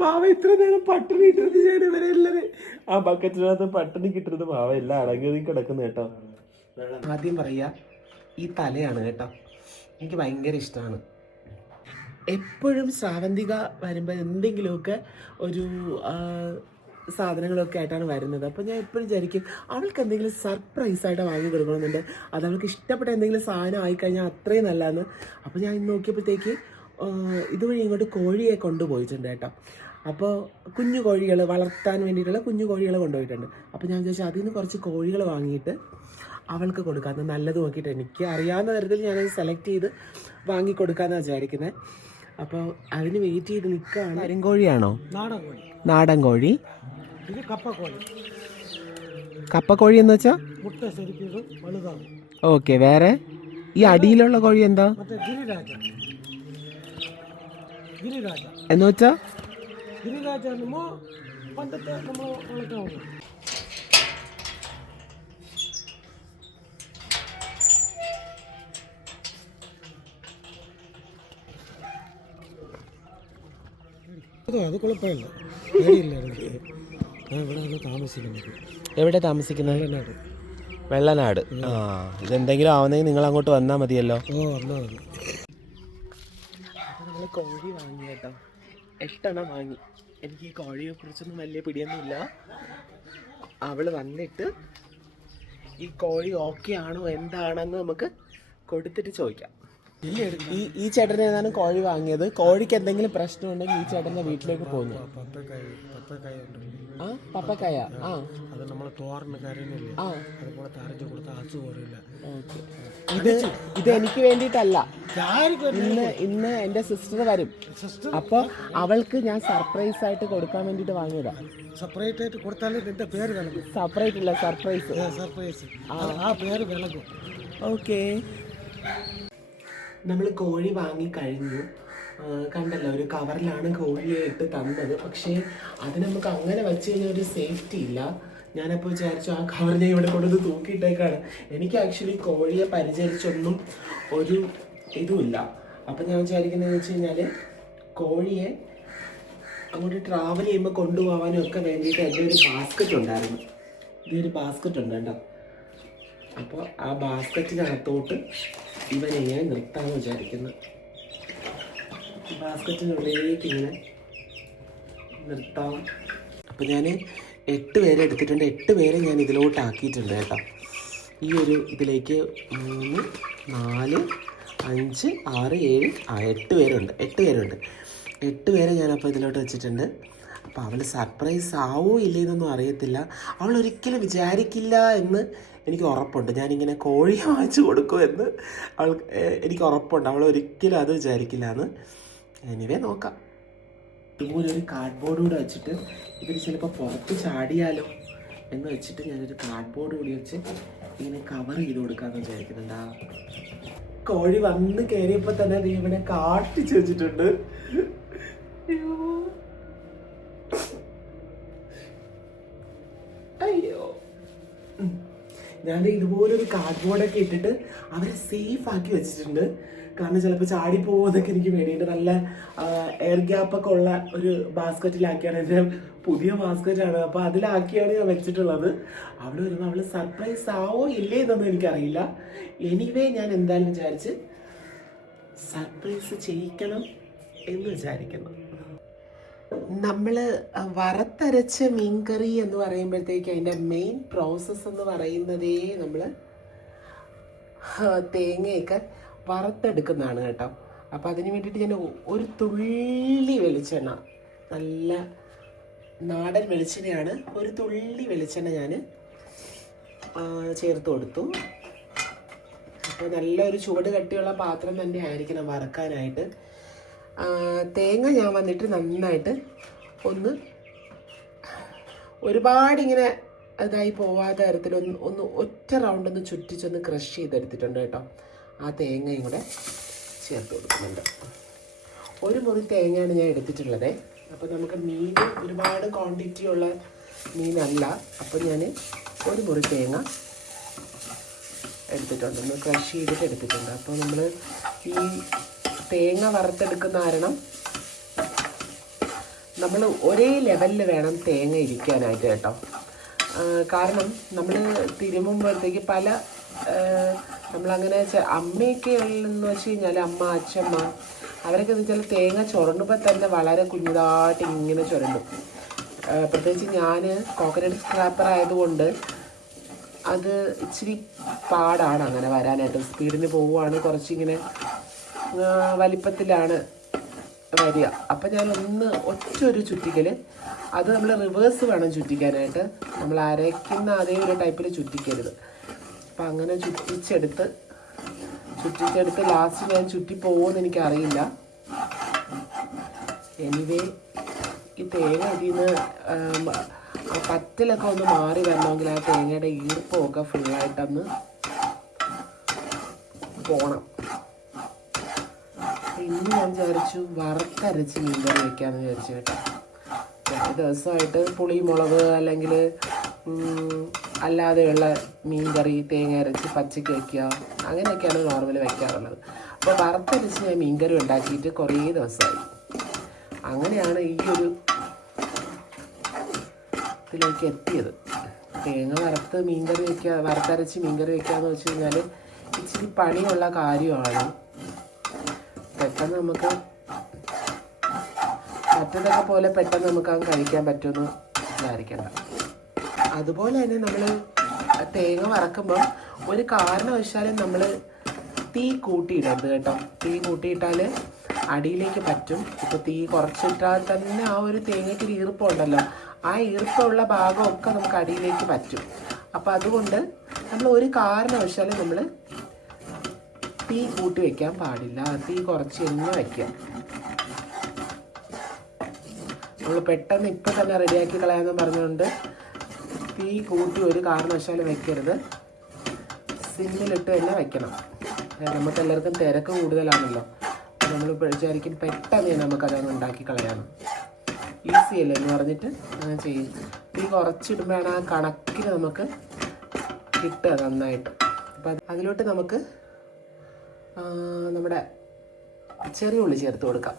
പാവ ഇത്ര നേരം പട്ടിണി ഇട്ടിരുന്ന് ഞാൻ ഇവരെല്ലാരും ആ ബക്കറ്റിനകത്ത് പട്ടിണി കിട്ടിരുന്ന് പാവ എല്ലാം അടങ്ങി കിടക്കുന്ന കേട്ടോ. ആദ്യം പറയാ ഈ തലയാണ് കേട്ടോ, എനിക്ക് ഭയങ്കര ഇഷ്ടമാണ്. എപ്പോഴും ശ്രാവന്തിക വരുമ്പോൾ എന്തെങ്കിലുമൊക്കെ ഒരു സാധനങ്ങളൊക്കെ ആയിട്ടാണ് വരുന്നത്. അപ്പോൾ ഞാൻ എപ്പോഴും വിചാരിക്കും അവൾക്ക് എന്തെങ്കിലും സർപ്രൈസായിട്ട് വാങ്ങി കൊടുക്കണമെന്നുണ്ട്. അത് അവൾക്ക് ഇഷ്ടപ്പെട്ട എന്തെങ്കിലും സാധനം ആയിക്കഴിഞ്ഞാൽ അത്രയും നല്ലതെന്ന്. അപ്പോൾ ഞാൻ ഇന്ന് നോക്കിയപ്പോഴത്തേക്ക് ഇതുവഴി ഇങ്ങോട്ട് കോഴിയെ കൊണ്ടുപോയിട്ടുണ്ട് കേട്ടോ. അപ്പോൾ കുഞ്ഞു കോഴികൾ വളർത്താൻ വേണ്ടിയിട്ടുള്ള കുഞ്ഞു കോഴികളെ കൊണ്ടുപോയിട്ടുണ്ട്. അപ്പോൾ ഞാൻ വിചാരിച്ചു അതിൽ നിന്ന് കുറച്ച് കോഴികൾ വാങ്ങിയിട്ട് അവൾക്ക് കൊടുക്കാമെന്ന്, നല്ലത് നോക്കിയിട്ട് എനിക്ക് അറിയാവുന്ന തരത്തിൽ ഞാനത് സെലക്ട് ചെയ്ത് വാങ്ങിക്കൊടുക്കാമെന്നാണ് വിചാരിക്കുന്നത്. അപ്പോൾ അതിന് വെയിറ്റ് ചെയ്ത് നിൽക്കുകയാണ്. കരിങ്കോഴിയാണോ? നാടൻ കോഴി. കപ്പക്കോഴി എന്ന് വെച്ചാൽ ഓക്കെ. വേറെ ഈ അടിയിലുള്ള കോഴി എന്താ എന്ന് വെച്ചാ? അത് കുഴപ്പമില്ല. എവിടെ താമസിക്കുന്നത്? വെള്ളനാട്. ആ, ഇതെന്തെങ്കിലും ആവുന്നെങ്കിൽ നിങ്ങൾ അങ്ങോട്ട് വന്നാൽ മതിയല്ലോ. നമ്മൾ കോഴി വാങ്ങി കേട്ടോ, 8 എണ്ണം വാങ്ങി. എനിക്ക് ഈ കോഴിയെ കുറിച്ചൊന്നും വലിയ പിടിയൊന്നുമില്ല. അവള് വന്നിട്ട് ഈ കോഴി ഓക്കെ ആണോ എന്താണെന്ന് നമുക്ക് കൊടുത്തിട്ട് ചോദിക്കാം. ഈ ചേട്ടന് ഏതാണ് കോഴി വാങ്ങിയത്? കോഴിക്ക് എന്തെങ്കിലും പ്രശ്നമുണ്ടെങ്കിൽ ഈ ചേട്ടൻ്റെ വീട്ടിലേക്ക് പോകുന്നു. ആ പപ്പക്കായ. ആ അത് നമ്മളെ തോറിന് കരയുന്നില്ല, അതുപോലെ തരഞ്ഞു കൊടുത്ത അസുഖമില്ല. ഇത് എനിക്ക് വേണ്ടിയിട്ടല്ല. ഇന്ന് എൻ്റെ സിസ്റ്റർ വരും. അപ്പോൾ അവൾക്ക് ഞാൻ സർപ്രൈസ് ആയിട്ട് കൊടുക്കാൻ വേണ്ടിയിട്ട് വാങ്ങിയതാ. സെപ്പറേറ്റ് ആയിട്ട് കൊടുത്താലേ നിന്റെ പേര് വിളക്കും. സെപ്പറേറ്റ് ഇല്ല, സർപ്രൈസ്. ആ പേര് വിളക്കും. ഓക്കെ. നമ്മൾ കോഴി വാങ്ങിക്കഴിഞ്ഞു. കണ്ടല്ലോ, ഒരു കവറിലാണ് കോഴിയെ ഇട്ട് തന്നത്. പക്ഷേ അത് നമുക്ക് അങ്ങനെ വെച്ച് കഴിഞ്ഞാൽ ഒരു സേഫ്റ്റി ഇല്ല. ഞാനപ്പോൾ വിചാരിച്ചു ആ കവറിനെ ഇവിടെ കൊണ്ടുവന്ന് തൂക്കിയിട്ടേക്കാണ്. എനിക്ക് ആക്ച്വലി കോഴിയെ പരിചരിച്ചൊന്നും ഒരു ഇതുമില്ല. അപ്പം ഞാൻ വിചാരിക്കുന്നതെന്ന് വെച്ച് കഴിഞ്ഞാൽ കോഴിയെ അങ്ങോട്ട് ട്രാവൽ ചെയ്യുമ്പോൾ കൊണ്ടുപോകാനും ഒക്കെ വേണ്ടിയിട്ട് എൻ്റെ ഒരു ബാസ്ക്കറ്റ് ഉണ്ടായിരുന്നു. ഇതൊരു ബാസ്ക്കറ്റ് ഉണ്ട് കേട്ടോ. അപ്പോൾ ആ ബാസ്ക്കറ്റിനകത്തോട്ട് ഇവനെ ഞാൻ നിർത്താമെന്ന് വിചാരിക്കുന്നു. ബാസ്ക്കറ്റിനുള്ളിലേക്ക് ഇങ്ങനെ നിർത്താം. അപ്പോൾ ഞാൻ 8 പേരെ എടുത്തിട്ടുണ്ട്. 8 പേരെ ഞാൻ ഇതിലോട്ട് ആക്കിയിട്ടുണ്ട് കേട്ടോ. ഈ ഒരു ഇതിലേക്ക് 3, 4, 5, 6, 7, 8 പേരുണ്ട്. 8 പേരെ ഞാനപ്പോൾ ഇതിലോട്ട് വെച്ചിട്ടുണ്ട്. അപ്പോൾ അവൾ സർപ്രൈസ് ആവോ ഇല്ലേന്നൊന്നും അറിയത്തില്ല. അവൾ ഒരിക്കലും വിചാരിക്കില്ല എന്ന് എനിക്ക് ഉറപ്പുണ്ട്. ഞാനിങ്ങനെ കോഴി വാങ്ങിച്ചു കൊടുക്കുമെന്ന് എനിക്ക് ഉറപ്പുണ്ട്. അവൾ ഒരിക്കലും അത് വിചാരിക്കില്ല എന്ന്. എനിവേ നോക്കാം. ഇതുപോലെ ഒരു കാർഡ്ബോർഡ് കൂടെ വെച്ചിട്ട് ഇവർ ചിലപ്പോൾ പുറത്ത് ചാടിയാലോ എന്ന് വെച്ചിട്ട് ഞാനൊരു കാർഡ്ബോർഡ് കൂടി വെച്ച് ഇങ്ങനെ കവർ ചെയ്ത് കൊടുക്കാമെന്ന് വിചാരിക്കുന്നുണ്ട്. കോഴി വന്ന് കയറിയപ്പോൾ തന്നെ അത് ഇവിടെ കാട്ടിച്ച് വെച്ചിട്ടുണ്ട്. അയ്യോ, ഞാൻ ഇതുപോലൊരു കാർഡ്ബോർഡൊക്കെ ഇട്ടിട്ട് അവരെ സേഫ് ആക്കി വെച്ചിട്ടുണ്ട്. കാരണം ചിലപ്പോൾ ചാടിപ്പോകുന്നൊക്കെ എനിക്ക് വേണ്ടിയിട്ട് നല്ല എയർ ഗ്യാപ്പൊക്കെ ഉള്ള ഒരു ബാസ്ക്കറ്റിലാക്കിയാണ്. എൻ്റെ പുതിയ ബാസ്ക്കറ്റാണ്. അപ്പോൾ അതിലാക്കിയാണ് ഞാൻ വെച്ചിട്ടുള്ളത്. അവിടെ വരുമ്പോൾ അവൾ സർപ്രൈസ് ആവോ ഇല്ലേ എന്നൊന്നും എനിക്കറിയില്ല. എനിവേ ഞാൻ എന്തായാലും വിചാരിച്ച് സർപ്രൈസ് ചെയ്യിക്കണം എന്ന് വിചാരിക്കുന്നു. നമ്മൾ വറുത്തരച്ച മീൻകറി എന്ന് പറയുമ്പോഴത്തേക്ക് അതിൻ്റെ മെയിൻ പ്രോസസ്സ് എന്ന് പറയുന്നതേ നമ്മൾ തേങ്ങയൊക്കെ വറുത്തെടുക്കുന്നതാണ് കേട്ടോ. അപ്പോൾ അതിന് വേണ്ടിയിട്ട് ഞാൻ ഒരു തുള്ളി വെളിച്ചെണ്ണ, നല്ല നാടൻ വെളിച്ചെണ്ണയാണ്, ഒരു തുള്ളി വെളിച്ചെണ്ണ ഞാൻ ചേർത്ത് കൊടുത്തു. അപ്പോൾ നല്ലൊരു ചുവട് കട്ടിയുള്ള പാത്രം തന്നെ ആയിരിക്കണം വറുക്കാനായിട്ട്. തേങ്ങ ഞാൻ വന്നിട്ട് നന്നായിട്ട് ഒന്ന് ഒരുപാടിങ്ങനെ ഇതായി പോവാത്ത തരത്തിൽ ഒന്ന് ഒറ്റ റൗണ്ട് ഒന്ന് ചുറ്റിച്ചൊന്ന് ക്രഷ് ചെയ്തെടുത്തിട്ടുണ്ട് കേട്ടോ. ആ തേങ്ങയും കൂടെ ചേർത്ത് കൊടുക്കുന്നുണ്ട്. ഒരു മുറി തേങ്ങയാണ് ഞാൻ എടുത്തിട്ടുള്ളത്. അപ്പോൾ നമുക്ക് മീൻ ഒരുപാട് ക്വാണ്ടിറ്റി ഉള്ള മീനല്ല. അപ്പോൾ ഞാൻ ഒരു മുറി തേങ്ങ എടുത്തിട്ടുണ്ട്, ഒന്ന് ക്രഷ് ചെയ്തിട്ട് എടുത്തിട്ടുണ്ട്. അപ്പോൾ നമ്മൾ ഈ തേങ്ങ വറുത്തെടുക്കുന്ന കാരണം നമ്മൾ ഒരേ ലെവലിൽ വേണം തേങ്ങ ഇരിക്കാനായിട്ട് കേട്ടോ. കാരണം നമ്മൾ തിരുമുമ്പോഴത്തേക്ക് പല നമ്മളങ്ങനെ അമ്മയൊക്കെ ഉള്ളതെന്ന് വെച്ച് കഴിഞ്ഞാൽ അമ്മ അച്ഛമ്മ അവരൊക്കെ എന്ന് വെച്ചാൽ തേങ്ങ ചുരണ്ടുമ്പോൾ തന്നെ വളരെ കുഞ്ഞിതായിട്ട് ഇങ്ങനെ ചുരണ്ടും. പ്രത്യേകിച്ച് ഞാൻ കോക്കനട്ട് സ്ക്രാപ്പർ ആയതുകൊണ്ട് അത് ഇച്ചിരി പാടാണ് അങ്ങനെ വരാനായിട്ട്. സ്പീഡിന് പോവുകയാണ്, കുറച്ചിങ്ങനെ വലിപ്പത്തിലാണ് വരിക. അപ്പം ഞാൻ ഒറ്റൊരു ചുറ്റിക്കൽ, അത് നമ്മൾ റിവേഴ്സ് വേണം ചുറ്റിക്കാനായിട്ട്. നമ്മൾ അരയ്ക്കുന്ന അതേ ഒരു ടൈപ്പിൽ ചുറ്റിക്കരുത്. അപ്പം അങ്ങനെ ചുറ്റിച്ചെടുത്ത് ലാസ്റ്റ് ഞാൻ ചുറ്റി പോകുമെന്ന് എനിക്കറിയില്ല. എനിവേ ഈ തേങ്ങ ഇതിൽ നിന്ന് ആ പറ്റലൊക്കെ ഒന്ന് മാറി വരണമെങ്കിൽ ആ തേങ്ങയുടെ ഈർപ്പമൊക്കെ ഫുള്ളായിട്ടൊന്ന് പോകണം. ഇന്ന് ഞാൻ വിചാരിച്ചു വറുത്തരച്ച് മീൻകറി വയ്ക്കാമെന്ന് വിചാരിച്ചു കേട്ടോ. കുറേ ദിവസമായിട്ട് പുളി മുളക് അല്ലെങ്കിൽ അല്ലാതെയുള്ള മീൻകറി തേങ്ങ അരച്ച് പച്ചയ്ക്ക് വയ്ക്കുക അങ്ങനെയൊക്കെയാണ് നോർമൽ വയ്ക്കാറുള്ളത്. അപ്പോൾ വറുത്തരച്ച് ഞാൻ മീൻകറി ഉണ്ടാക്കിയിട്ട് കുറേ ദിവസമായി. അങ്ങനെയാണ് ഈ ഒരു ഇതിലേക്ക് എത്തിയത്. തേങ്ങ വറുത്തരച്ച് മീൻകറി വയ്ക്കാന്ന് വെച്ച് കഴിഞ്ഞാൽ ഇച്ചിരി പണിയുള്ള കാര്യമാണ്. പെട്ടെന്ന് നമുക്ക് മറ്റതൊക്കെ പോലെ പെട്ടെന്ന് നമുക്ക് അത് കഴിക്കാൻ പറ്റുമെന്ന് വിചാരിക്കണ്ട. അതുപോലെ തന്നെ നമ്മൾ തേങ്ങ വറക്കുമ്പം ഒരു കാരണവശാലും നമ്മൾ തീ കൂട്ടിയിടരുത് കേട്ടോ. തീ കൂട്ടിയിട്ടാൽ അടിയിലേക്ക് പറ്റും. ഇപ്പോൾ തീ കുറച്ചിട്ടാൽ തന്നെ ആ ഒരു തേങ്ങയ്ക്ക് ഒരു ഈർപ്പമുണ്ടല്ലോ, ആ ഈർപ്പമുള്ള ഭാഗമൊക്കെ നമുക്ക് അടിയിലേക്ക് പറ്റും. അപ്പോൾ അതുകൊണ്ട് നമ്മൾ ഒരു കാരണവശാലും നമ്മൾ തീ കൂട്ടി വയ്ക്കാൻ പാടില്ല. തീ കുറച്ച് തന്നെ വയ്ക്കുക. നമ്മൾ പെട്ടെന്ന് ഇപ്പം തന്നെ റെഡിയാക്കി കളയാമെന്ന് പറഞ്ഞുകൊണ്ട് തീ കൂട്ടി ഒരു കാരണവശാലും വയ്ക്കരുത്. സിമ്മിലിട്ട് തന്നെ വയ്ക്കണം. നമുക്ക് എല്ലാവർക്കും തിരക്ക് കൂടുതലാണല്ലോ. നമ്മൾ വിചാരിക്കും പെട്ടെന്ന് നമുക്കതൊന്ന് ഉണ്ടാക്കി കളയാം, ഈസി അല്ലേ എന്ന് പറഞ്ഞിട്ട് അങ്ങനെ ചെയ്യും. തീ കുറച്ചിടുമ്പോഴാണ് ആ കണക്കിന് നമുക്ക് കിട്ടുക നന്നായിട്ട്. അപ്പം അതിലോട്ട് നമുക്ക് നമ്മുടെ ചെറിയ ഉള്ളി ചേർത്ത് കൊടുക്കാം.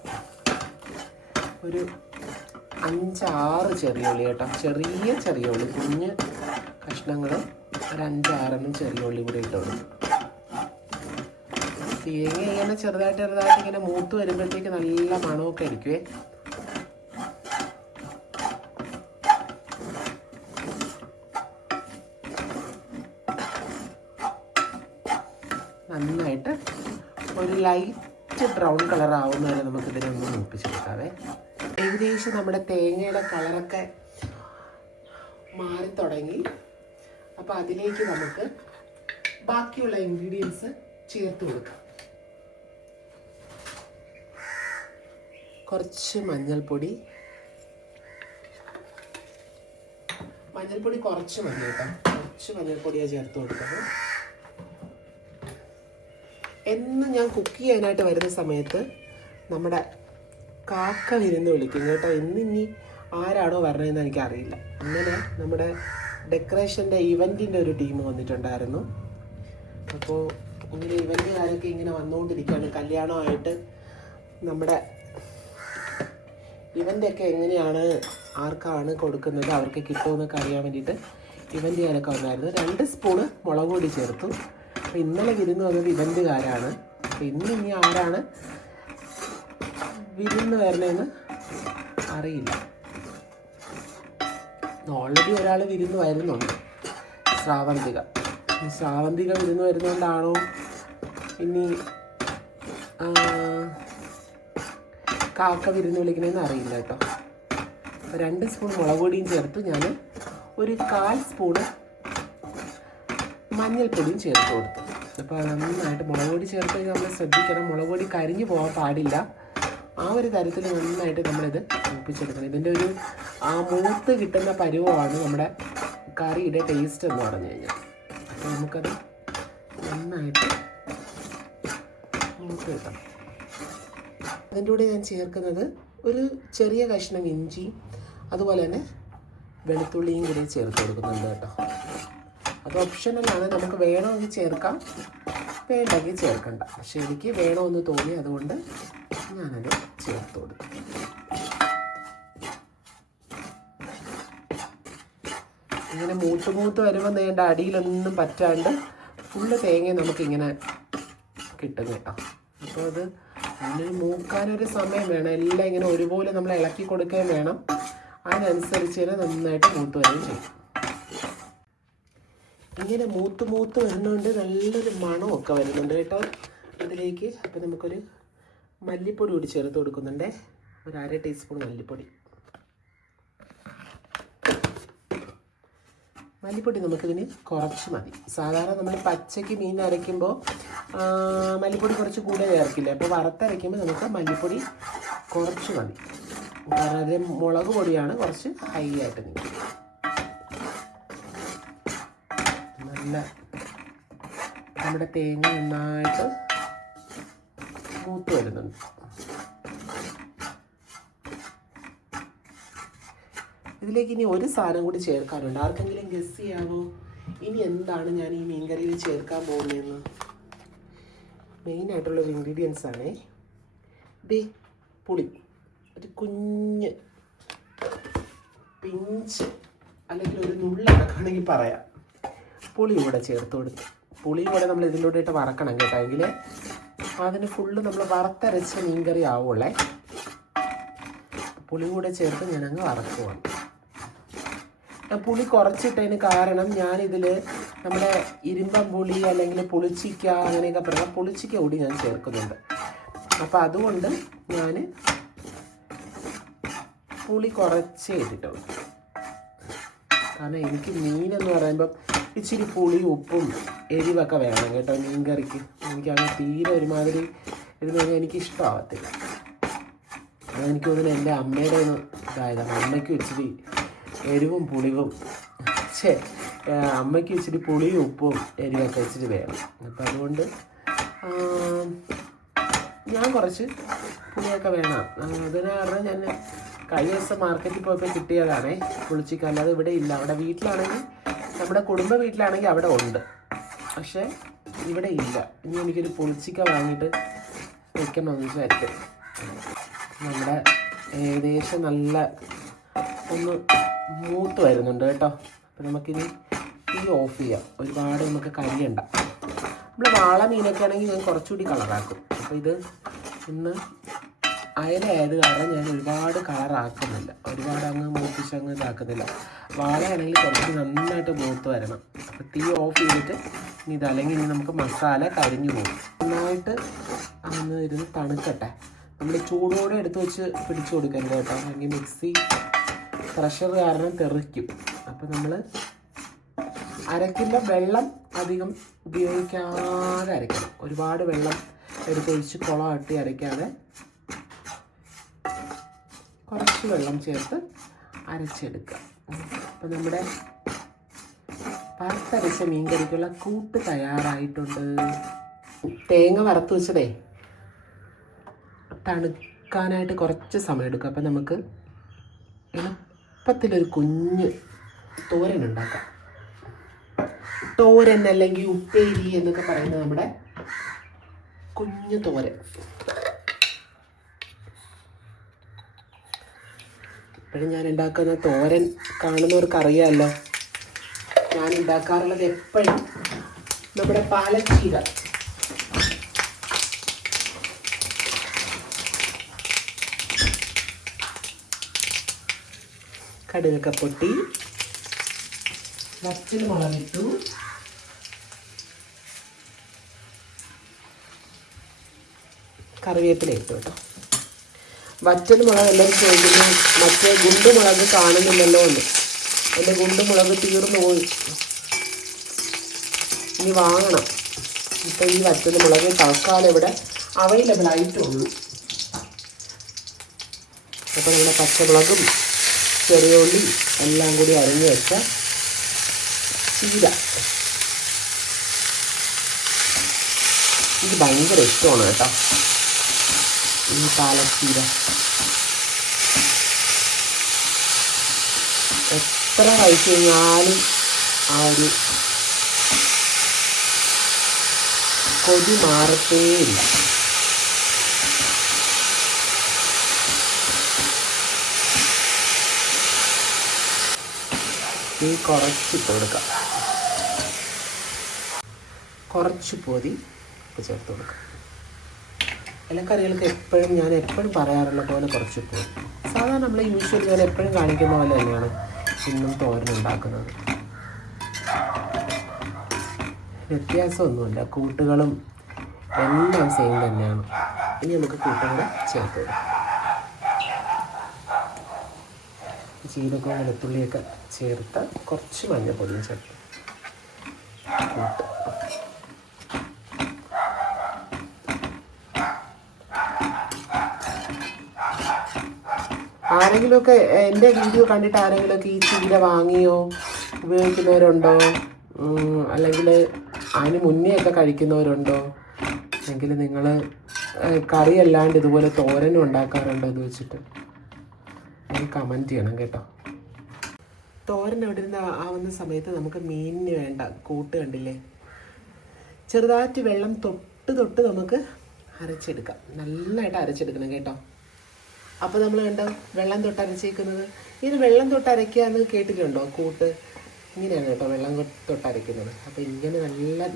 ഒരു 5-6 ചെറിയ ഉള്ളി കേട്ടോ. ചെറിയ ഉള്ളി കുഞ്ഞ് കഷ്ണങ്ങൾ ഒരു 5-6 ചെറിയ ഉള്ളി കൂടി ഇട്ട് കൊടുക്കും. തേങ്ങ ഇങ്ങനെ ചെറുതായിട്ട് ഇങ്ങനെ മൂത്ത് വരുമ്പോഴത്തേക്ക് നല്ല മണമൊക്കെ ആയിരിക്കുവേ. നന്നായിട്ട് ഒരു ലൈറ്റ് ബ്രൗൺ കളർ ആവുന്ന വരെ നമുക്കിതിനെ ഒന്ന് മൂപ്പിച്ചെടുക്കാവേ. ഏകദേശം നമ്മുടെ തേങ്ങയുടെ കളറൊക്കെ മാറി തുടങ്ങി. അപ്പോൾ അതിലേക്ക് നമുക്ക് ബാക്കിയുള്ള ഇൻഗ്രീഡിയൻസ് ചേർത്ത് കൊടുക്കാം. കുറച്ച് മഞ്ഞൾപ്പൊടി കുറച്ച് മതി കേട്ടോ. കുറച്ച് മഞ്ഞൾപ്പൊടിയാണ് ചേർത്ത് കൊടുക്കുന്നത്. എന്ന് ഞാൻ കുക്ക് ചെയ്യാനായിട്ട് വരുന്ന സമയത്ത് നമ്മുടെ കാക്ക വിരുന്ന് വിളിക്കും കേട്ടോ. ഇനി ആരാണോ വരണതെന്ന് എനിക്കറിയില്ല. അങ്ങനെ നമ്മുടെ ഡെക്കറേഷൻ്റെ ഇവൻറ്റിൻ്റെ ഒരു ടീം വന്നിട്ടുണ്ടായിരുന്നു. അപ്പോൾ ഇങ്ങനെ ഇവൻറ്റുകാരൊക്കെ ഇങ്ങനെ വന്നുകൊണ്ടിരിക്കുകയാണ്. കല്യാണമായിട്ട് നമ്മുടെ ഇവൻ്റെയൊക്കെ എങ്ങനെയാണ് ആർക്കാണ് കൊടുക്കുന്നത് അവർക്ക് കിട്ടുമെന്നൊക്കെ അറിയാൻ വേണ്ടിയിട്ട് ഇവൻറ്റുകാരൊക്കെ വന്നായിരുന്നു. 2 സ്പൂണ് മുളക് പൊടി ചേർത്തു. അപ്പോൾ ഇന്നലെ വിരുന്ന് വന്നത് ഇവൻറ്റുകാരാണ്. അപ്പോൾ ഇനി ആരാണ് വിരുന്ന് വരണതെന്ന് അറിയില്ല. ഓൾറെഡി ഒരാൾ വിരുന്ന് വരുന്നുണ്ട്, ശ്രാവന്തിക വിരുന്ന് വരുന്നതുകൊണ്ടാണോ ഇനി കാക്ക വിരുന്ന് വിളിക്കണമെന്ന് അറിയില്ല കേട്ടോ. അപ്പോൾ 2 സ്പൂൺ മുളക് പൊടിയും ചേർത്ത് ഞാൻ ഒരു 1/4 സ്പൂണ് മഞ്ഞൾപ്പൊടിയും ചേർത്ത് കൊടുത്തു. അപ്പോൾ നന്നായിട്ട് മുളക് പൊടി ചേർത്ത് നമ്മൾ ശ്രദ്ധിക്കണം, മുളക് പൊടി കരിഞ്ഞു പോകാൻ പാടില്ല. ആ ഒരു തരത്തിൽ നന്നായിട്ട് നമ്മളിത് മൂപ്പിച്ചെടുക്കണം. ഇതിൻ്റെ ഒരു മൂത്ത് കിട്ടുന്ന പരുവമാണ് നമ്മുടെ കറിയുടെ ടേസ്റ്റ് എന്ന് പറഞ്ഞു കഴിഞ്ഞാൽ. അപ്പോൾ നമുക്കത് നന്നായിട്ട് മൂത്ത് കിട്ടണം. അതിൻ്റെ കൂടെ ഞാൻ ചേർക്കുന്നത് ഒരു ചെറിയ കഷ്ണം ഇഞ്ചി, അതുപോലെ തന്നെ വെളുത്തുള്ളിയും കൂടി ചേർത്ത് കൊടുക്കുന്നുണ്ട് കേട്ടോ. അത് ഓപ്ഷണലാണ്, നമുക്ക് വേണമെങ്കിൽ ചേർക്കാം, വേണ്ടെങ്കിൽ ചേർക്കണ്ട. പക്ഷെ എനിക്ക് വേണമെന്ന് തോന്നി, അതുകൊണ്ട് ഞാനത് ചേർത്ത് കൊടുക്കും. ഇങ്ങനെ മൂത്ത് മൂത്ത് വരുമ്പോൾ നേണ്ട അടിയിലൊന്നും പറ്റാണ്ട് ഫുള്ള് തേങ്ങ നമുക്കിങ്ങനെ കിട്ടും കേട്ടോ. അപ്പോൾ അത് അതിനൊരു മൂക്കാനൊരു സമയം വേണം. എല്ലാം ഇങ്ങനെ ഒരുപോലെ നമ്മൾ ഇളക്കി കൊടുക്കുകയും വേണം. അതിനനുസരിച്ച് തന്നെ നന്നായിട്ട് മൂത്ത് വരികയും ചെയ്യും. ഇങ്ങനെ മൂത്ത് മൂത്ത് വരുന്നതുകൊണ്ട് നല്ലൊരു മണമൊക്കെ വരുന്നുണ്ട് കേട്ടോ ഇതിലേക്ക്. അപ്പോൾ നമുക്കൊരു മല്ലിപ്പൊടി കൂടി ചേർത്ത് കൊടുക്കുന്നുണ്ട്. ഒരു 1/2 ടീസ്പൂൺ മല്ലിപ്പൊടി. മല്ലിപ്പൊടി നമുക്കിതിന് കുറച്ച് മതി. സാധാരണ നമ്മൾ പച്ചയ്ക്ക് മീൻ അരയ്ക്കുമ്പോൾ മല്ലിപ്പൊടി കുറച്ച് കൂടെ ചേർക്കില്ല. അപ്പോൾ വറുത്തരയ്ക്കുമ്പോൾ നമുക്ക് മല്ലിപ്പൊടി കുറച്ച് മതി. കാരണം അത് മുളക് പൊടിയാണ് കുറച്ച് ഹൈ ആയിട്ട് നിൽക്കും. നല്ല നമ്മുടെ തേങ്ങ നന്നായിട്ട് മൂത്ത് വരുന്നുണ്ട്. ഇതിലേക്ക് ഇനി ഒരു സാധനം കൂടി ചേർക്കാനുണ്ട്. ആർക്കെങ്കിലും ഗസ് ചെയ്യാമോ ഇനി എന്താണ് ഞാൻ ഈ മീൻകറിയിൽ ചേർക്കാൻ പോകുന്നതെന്ന്? മെയിനായിട്ടുള്ളൊരു ഇൻഗ്രീഡിയൻസ് ആണേ പുളി. ഒരു കുഞ്ഞ് പിഞ്ച് അല്ലെങ്കിൽ ഒരു നുള്ളടക്കാണെങ്കിൽ പറയാം പുളി കൂടെ ചേർത്ത് കൊടുത്ത്. പുളി കൂടെ നമ്മൾ ഇതിലൂടെ ഇട്ട് വറക്കണം കേട്ടോ. എങ്കിൽ അതിന് ഫുള്ള് നമ്മൾ വറുത്തരച്ച മീൻകറി ആവുള്ളേ. പുളി കൂടെ ചേർത്ത് ഞാനങ്ങ് വറക്കുവാണ്. പുളി കുറച്ചിട്ടതിന് കാരണം ഞാനിതിൽ നമ്മുടെ ഇരുമ്പം പുളി അല്ലെങ്കിൽ പുളിച്ചിക്ക അങ്ങനെയൊക്കെ പറയാം, പുളിച്ചിക്ക കൂടി ഞാൻ ചേർക്കുന്നുണ്ട്. അപ്പോൾ അതുകൊണ്ട് ഞാൻ പുളി കുറച്ചേ ഇട്ടിട്ടുള്ളൂ. കാരണം എനിക്ക് മീനെന്ന് പറയുമ്പം ഇച്ചിരി പുളി ഉപ്പും എരിവൊക്കെ വേണം കേട്ടോ മീൻ കറിക്ക്. എനിക്കങ്ങനെ തീരെ ഒരുമാതിരി ഇരുന്ന് എനിക്കിഷ്ടമാവത്തില്ല. അതെനിക്ക് തോന്നുന്നു എൻ്റെ അമ്മയുടെ ഒന്ന് ഇതായതാണ്. അമ്മയ്ക്കും ഇച്ചിരി എരിവും പുളിവും അമ്മയ്ക്ക് ഇച്ചിരി പുളിയും ഉപ്പും എരിവൊക്കെ ഇച്ചിരി വേണം. അപ്പം അതുകൊണ്ട് ഞാൻ കുറച്ച് പുളിയൊക്കെ വേണം. അതിന് കാരണം ഞാൻ കഴിഞ്ഞ ദിവസം മാർക്കറ്റിൽ പോയപ്പോൾ കിട്ടിയതാണേ പുളിച്ചിക്ക. അല്ലാതെ ഇവിടെ ഇല്ല. അവിടെ വീട്ടിലാണെങ്കിൽ നമ്മുടെ കുടുംബ വീട്ടിലാണെങ്കിൽ അവിടെ ഉണ്ട്, പക്ഷേ ഇവിടെ ഇല്ല. ഇനി എനിക്കൊരു പുളിച്ചിക്ക വാങ്ങിയിട്ട് വെക്കണമെന്ന് വിചാരിക്കും. നമ്മുടെ ഏകദേശം നല്ല ഒന്ന് മൂത്ത് വരുന്നുണ്ട് കേട്ടോ. അപ്പം നമുക്കിനി തീ ഓഫ് ചെയ്യാം. ഒരുപാട് നമുക്ക് കരിയണ്ട. നമ്മൾ വാള മീനൊക്കെ ആണെങ്കിൽ ഞാൻ കുറച്ചുകൂടി കളറാക്കും. അപ്പോൾ ഇത് ഇന്ന് അയലയായത് കാരണം ഞാൻ ഒരുപാട് കളറാക്കുന്നില്ല, ഒരുപാട് അങ്ങ് മൂപ്പിച്ച് അങ്ങ് ഇതാക്കുന്നില്ല. വാളയാണെങ്കിൽ കുറച്ച് നന്നായിട്ട് മൂത്ത് വരണം. അപ്പോൾ തീ ഓഫ് ചെയ്തിട്ട് ഇനി ഇതല്ലെങ്കിൽ ഇനി നമുക്ക് മസാല കരിഞ്ഞു പോകും. നന്നായിട്ട് അന്ന് ഇരുന്ന് തണുക്കട്ടെ. നമ്മൾ ചൂടോടെ എടുത്ത് വെച്ച് പിടിച്ചു കൊടുക്കരുത് കേട്ടോ, അല്ലെങ്കിൽ മിക്സി പ്രഷർ കാരണം തെറിക്കും. അപ്പോൾ നമ്മൾ അരക്കില്ല വെള്ളം അധികം ഉപയോഗിക്കാതെ അരയ്ക്കണം. ഒരുപാട് വെള്ളം എടുത്തൊഴിച്ച് കുളമാട്ടി അരയ്ക്കാതെ കുറച്ച് വെള്ളം ചേർത്ത് അരച്ചെടുക്കുക. അപ്പോൾ നമ്മുടെ വറുത്തരച്ച മീൻ കറിക്കുള്ള കൂട്ട് തയ്യാറായിട്ടുണ്ട്. തേങ്ങ വറുത്ത് വെച്ചതേ തണുക്കാനായിട്ട് കുറച്ച് സമയം എടുക്കും. അപ്പം നമുക്ക് എളുപ്പത്തിലൊരു കുഞ്ഞ് തോരൻ ഉണ്ടാക്കാം. തോരൻ അല്ലെങ്കിൽ ഉപ്പേരി എന്നൊക്കെ പറയുന്നത് നമ്മുടെ കുഞ്ഞു തോരൻ. ഇപ്പോഴും ഞാൻ ഉണ്ടാക്കുന്ന തോരൻ കാണുന്നവർക്ക് അറിയാമല്ലോ. ഞാൻ ഉണ്ടാക്കാറുള്ളത് എപ്പോഴും നമ്മുടെ പാലച്ചീര, കടുകൊക്കെ പൊട്ടി വറ്റൽ മുളകിട്ടു, കറിവേപ്പില ഇട്ടു കേട്ടോ. വറ്റൽ മുളക് എല്ലാവരും ചോദിക്കുന്നു മറ്റേ ഗുണ്ടുമുളക് കാണുന്നില്ലല്ലോ എന്ന്. എൻ്റെ ഗുണ്ടുമുളക് തീർന്നു പോയി, ഇനി വാങ്ങണം. ഇപ്പം ഈ വറ്റൽ മുളക് തൽക്കാലം ഇവിടെ അവൈലബിൾ ആയിട്ടുള്ളൂ. അപ്പോൾ നമ്മുടെ പച്ചമുളകും ചെറിയ ഉള്ളി എല്ലാം കൂടി അരിഞ്ഞ് വെച്ച ചീര, ഇത് ഭയങ്കര ഇഷ്ടമാണ് കേട്ടോ ഈ പാലച്ചീര. എത്ര കഴിച്ചു കഴിഞ്ഞാലും ആ ഒരു കൊതി മാറത്തേയില്ല. ഈ കുറച്ചിട്ട് കൊടുക്കാം. കുറച്ച് പൊതി ഉപ്പ് ചേർത്ത് കൊടുക്കാം. ഇലക്കറികൾക്ക് ഞാൻ എപ്പോഴും പറയാറുള്ള പോലെ കുറച്ച് പോയി. സാധാരണ നമ്മൾ യൂഷ്വലി ഞാൻ എപ്പോഴും കാണിക്കുന്ന പോലെ തന്നെയാണ് ഇന്നും തോരൻ ഉണ്ടാക്കുന്നത്. വ്യത്യാസമൊന്നുമില്ല, കൂട്ടുകളും എല്ലാം സെയിം തന്നെയാണ്. ഇനി നമുക്ക് കൂട്ടുകൂടെ ചേർത്ത് കൊടുക്കാം. ജീരകവും വെളുത്തുള്ളിയൊക്കെ ചേർത്ത് കുറച്ച് മഞ്ഞൾപ്പൊടിയും ചേർത്ത് കൂട്ട്. ആരെങ്കിലുമൊക്കെ എൻ്റെ വീഡിയോ കണ്ടിട്ട് ആരെങ്കിലുമൊക്കെ ഈ ചീര വാങ്ങിയോ ഉപയോഗിക്കുന്നവരുണ്ടോ, അല്ലെങ്കിൽ അതിന് മുന്നേ ഒക്കെ കഴിക്കുന്നവരുണ്ടോ, അല്ലെങ്കിൽ നിങ്ങൾ കറി അല്ലാണ്ട് ഇതുപോലെ തോരനും ഉണ്ടാക്കാറുണ്ടോ എന്ന് വെച്ചിട്ട് കമൻറ്റ് ചെയ്യണം കേട്ടോ. തോരൻ അവിടെ നിന്ന് ആവുന്ന സമയത്ത് നമുക്ക് മീനിന് വേണ്ട കൂട്ട് കണ്ടില്ലേ, ചെറുതായിട്ട് വെള്ളം തൊട്ട് നമുക്ക് അരച്ചെടുക്കാം. നല്ലതായിട്ട് അരച്ചെടുക്കണം കേട്ടോ. അപ്പോൾ നമ്മൾ കണ്ടോ വെള്ളം തൊട്ട് അരച്ചേക്കുന്നത്. ഇത് വെള്ളം തൊട്ട് അരയ്ക്കാന്ന് കേട്ടിട്ടുണ്ടോ? കൂട്ട് ഇങ്ങനെയാണ് കേട്ടോ വെള്ളം തൊട്ട് അരയ്ക്കുന്നത്. അപ്പോൾ ഇങ്ങനെ